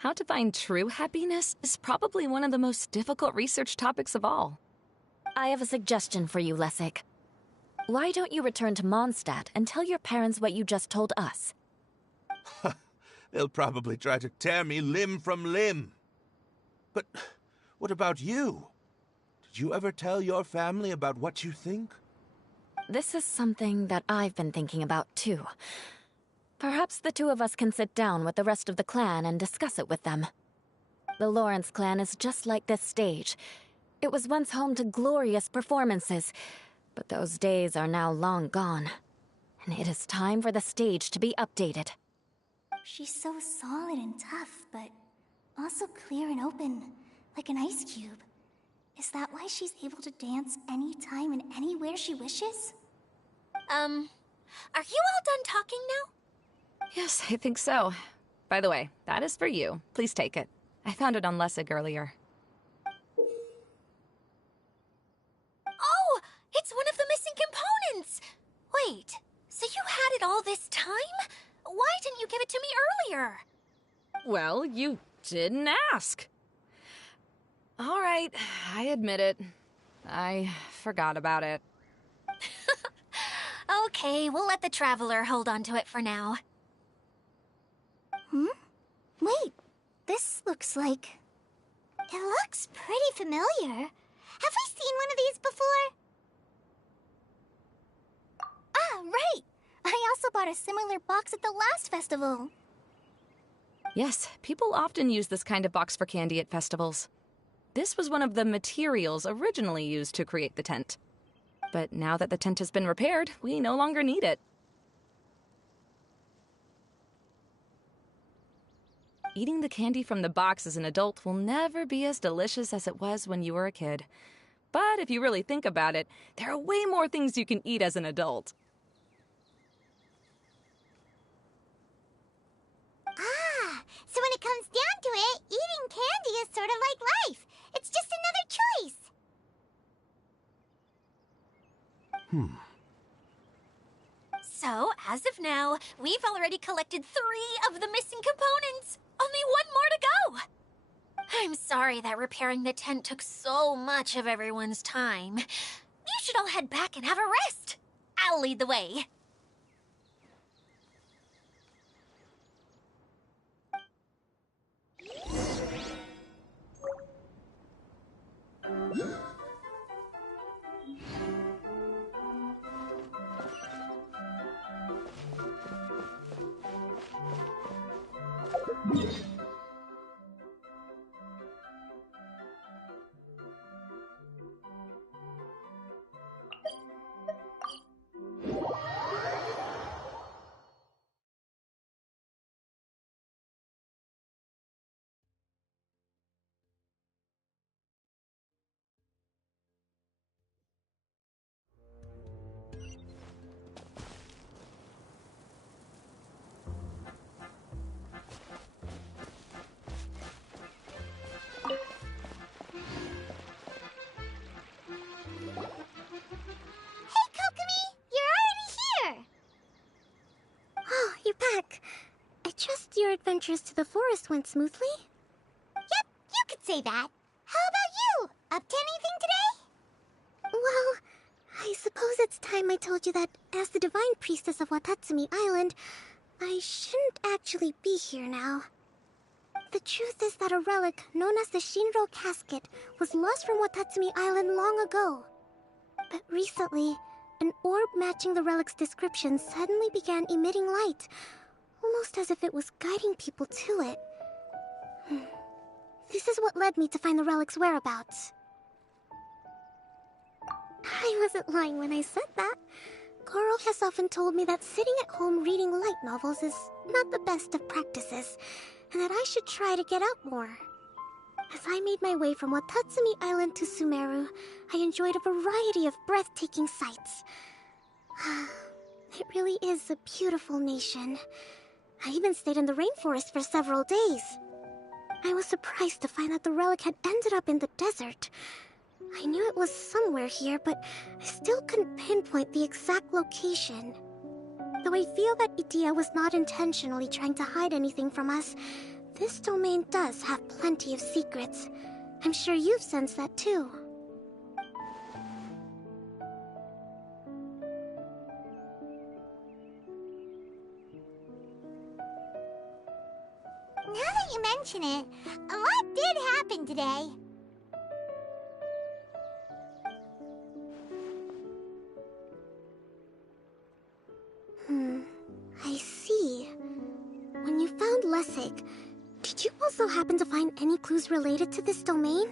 How to find true happiness is probably one of the most difficult research topics of all. I have a suggestion for you, Lessig. Why don't you return to Mondstadt and tell your parents what you just told us? They'll probably try to tear me limb from limb. But what about you? Did you ever tell your family about what you think? This is something that I've been thinking about, too. Perhaps the two of us can sit down with the rest of the clan and discuss it with them. The Lawrence clan is just like this stage. It was once home to glorious performances, but those days are now long gone. And it is time for the stage to be updated. She's so solid and tough, but also clear and open, like an ice cube. Is that why she's able to dance anytime and anywhere she wishes? Are you all done talking now? Yes, I think so. By the way, that is for you. Please take it. I found it on Lessig earlier. Oh, it's one of the missing components! Wait, so you had it all this time? Why didn't you give it to me earlier? Well, you didn't ask. All right, I admit it. I forgot about it. Okay, we'll let the Traveler hold on to it for now. Wait, this looks like... It looks pretty familiar. Have we seen one of these before? Ah, right! I also bought a similar box at the last festival. Yes, people often use this kind of box for candy at festivals. This was one of the materials originally used to create the tent. But now that the tent has been repaired, we no longer need it. Eating the candy from the box as an adult will never be as delicious as it was when you were a kid. But if you really think about it, there are way more things you can eat as an adult. Ah, so when it comes down to it, eating candy is sort of like life. It's just another choice. So, as of now, we've already collected 3 of the missing components. Only 1 more to go. I'm sorry that repairing the tent took so much of everyone's time. You should all head back and have a rest. I'll lead the way. Your adventures to the forest went smoothly? Yep, you could say that. How about you? Up to anything today? Well, I suppose it's time I told you that as the divine priestess of Watatsumi Island, I shouldn't actually be here now. The truth is that a relic known as the Shinro Casket was lost from Watatsumi Island long ago. But recently, an orb matching the relic's description suddenly began emitting light, almost as if it was guiding people to it. This is what led me to find the relic's whereabouts. I wasn't lying when I said that. Carl has often told me that sitting at home reading light novels is not the best of practices, and that I should try to get out more. As I made my way from Watatsumi Island to Sumeru, I enjoyed a variety of breathtaking sights. It really is a beautiful nation. I even stayed in the rainforest for several days. I was surprised to find that the relic had ended up in the desert. I knew it was somewhere here, but I still couldn't pinpoint the exact location. Though I feel that Idia was not intentionally trying to hide anything from us, this domain does have plenty of secrets. I'm sure you've sensed that too. Now that you mention it, a lot did happen today. I see. When you found Lessig, did you also happen to find any clues related to this domain?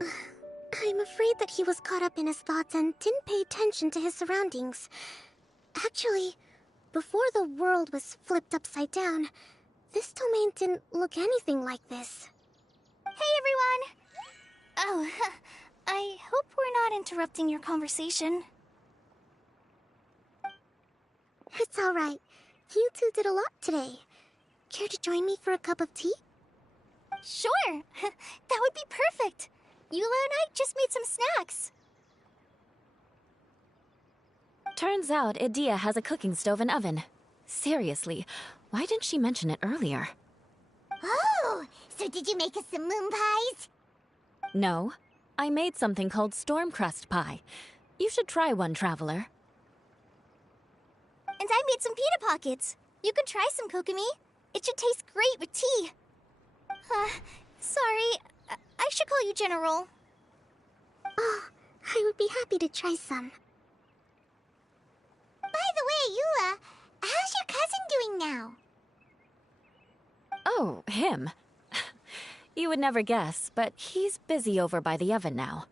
I'm afraid that he was caught up in his thoughts and didn't pay attention to his surroundings. Actually, before the world was flipped upside down, this domain didn't look anything like this. Hey, everyone! Oh, I hope we're not interrupting your conversation. It's alright. You two did a lot today. Care to join me for a cup of tea? Sure! That would be perfect! Eula and I just made some snacks. Turns out Idia has a cooking stove and oven. Seriously, why didn't she mention it earlier? Oh, so did you make us some moon pies? No, I made something called storm crust pie. You should try one, Traveler. And I made some pita pockets. You could try some, Kokomi. It should taste great with tea. Sorry, I should call you General. Oh, I would be happy to try some. By the way, Eula, how's your cousin doing now? Oh, him. You would never guess, but he's busy over by the oven now.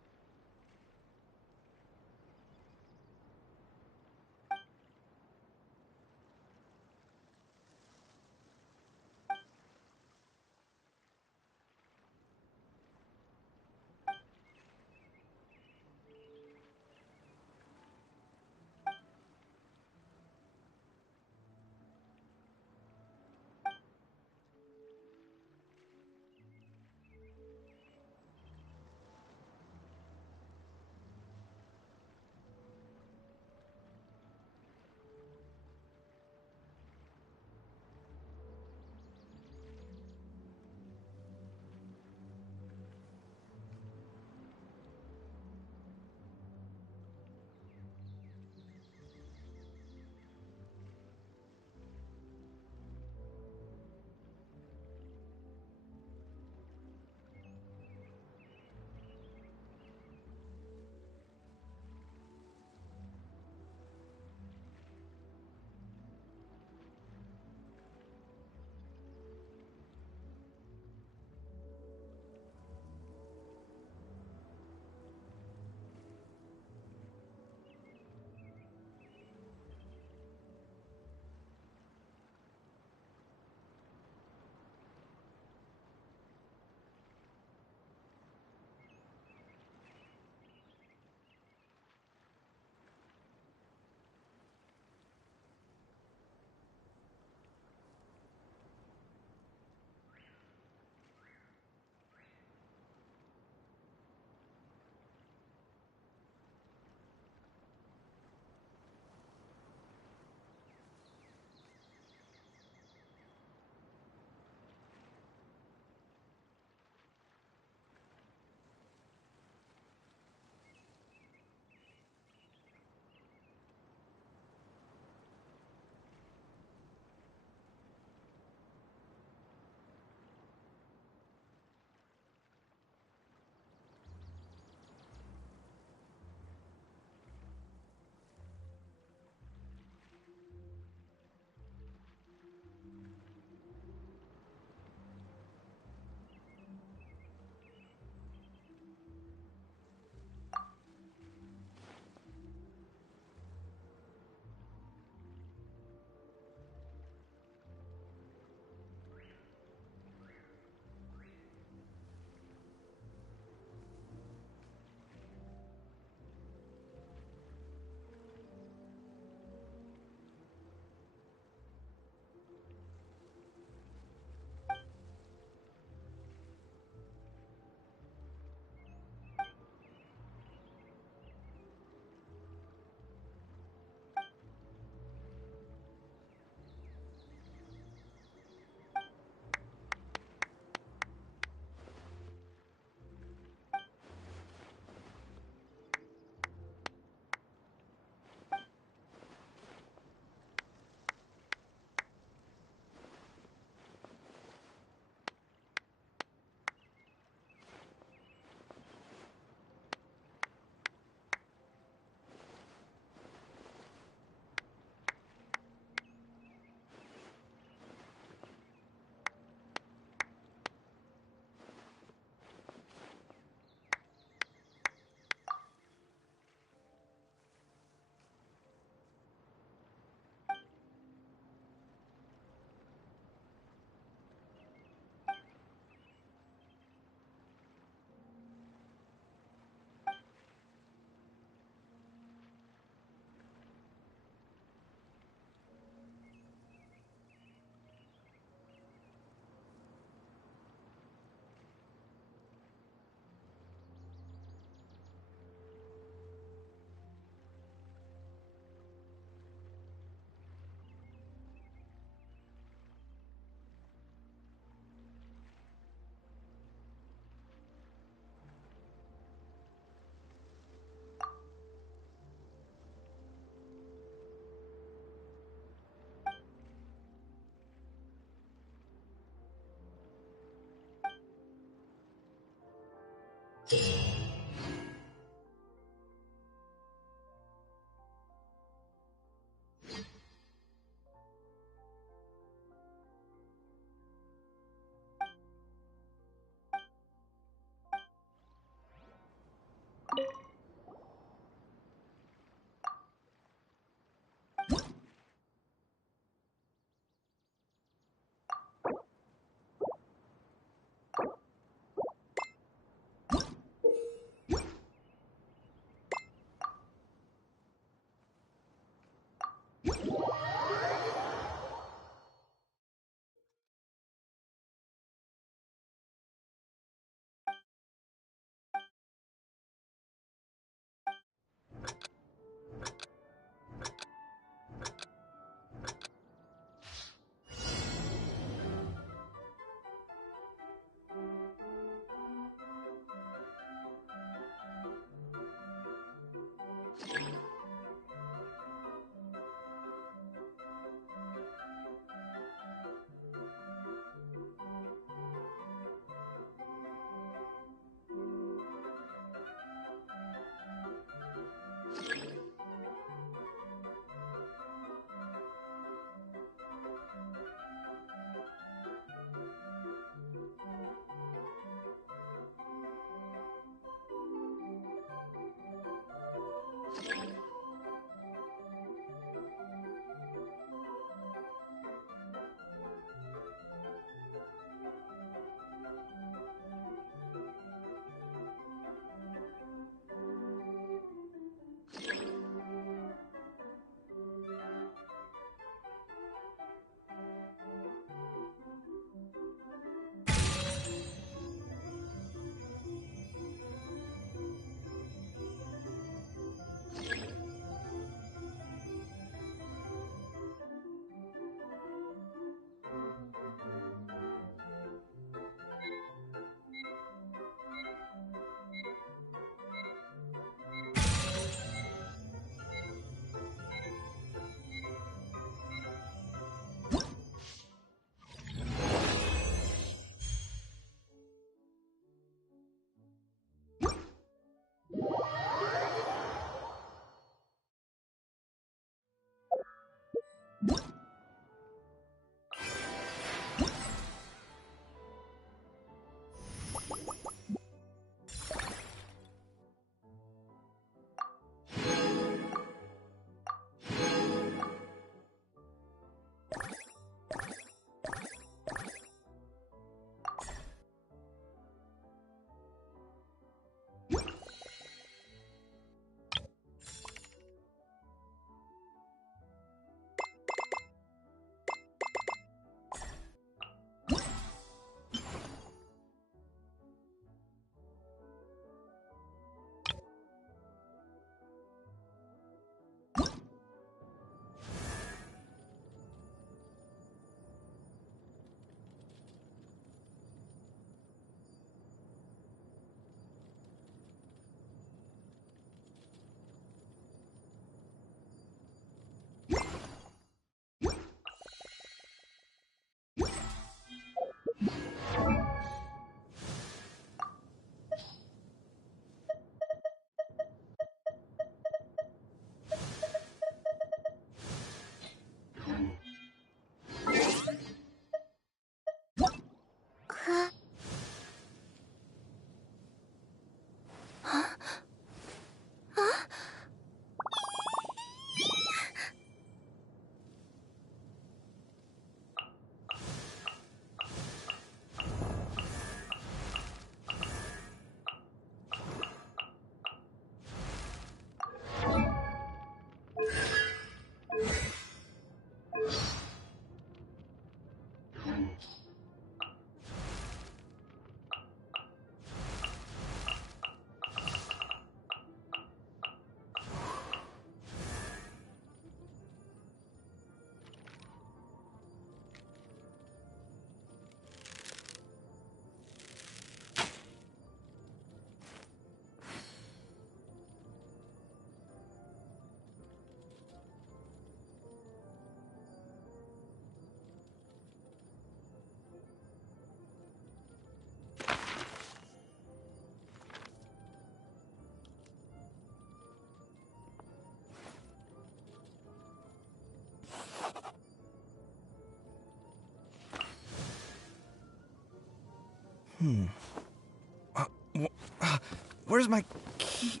Where's my key?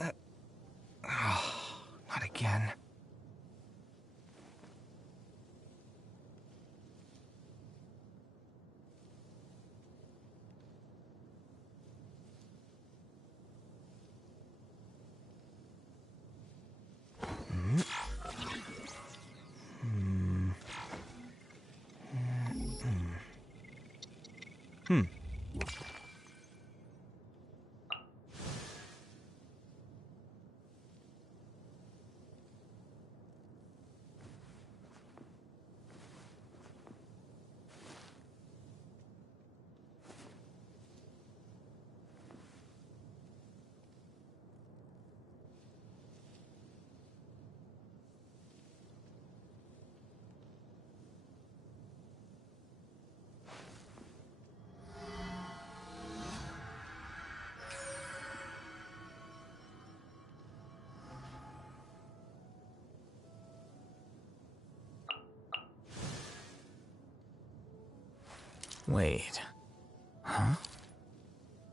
Not again. Wait. Huh?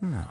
No.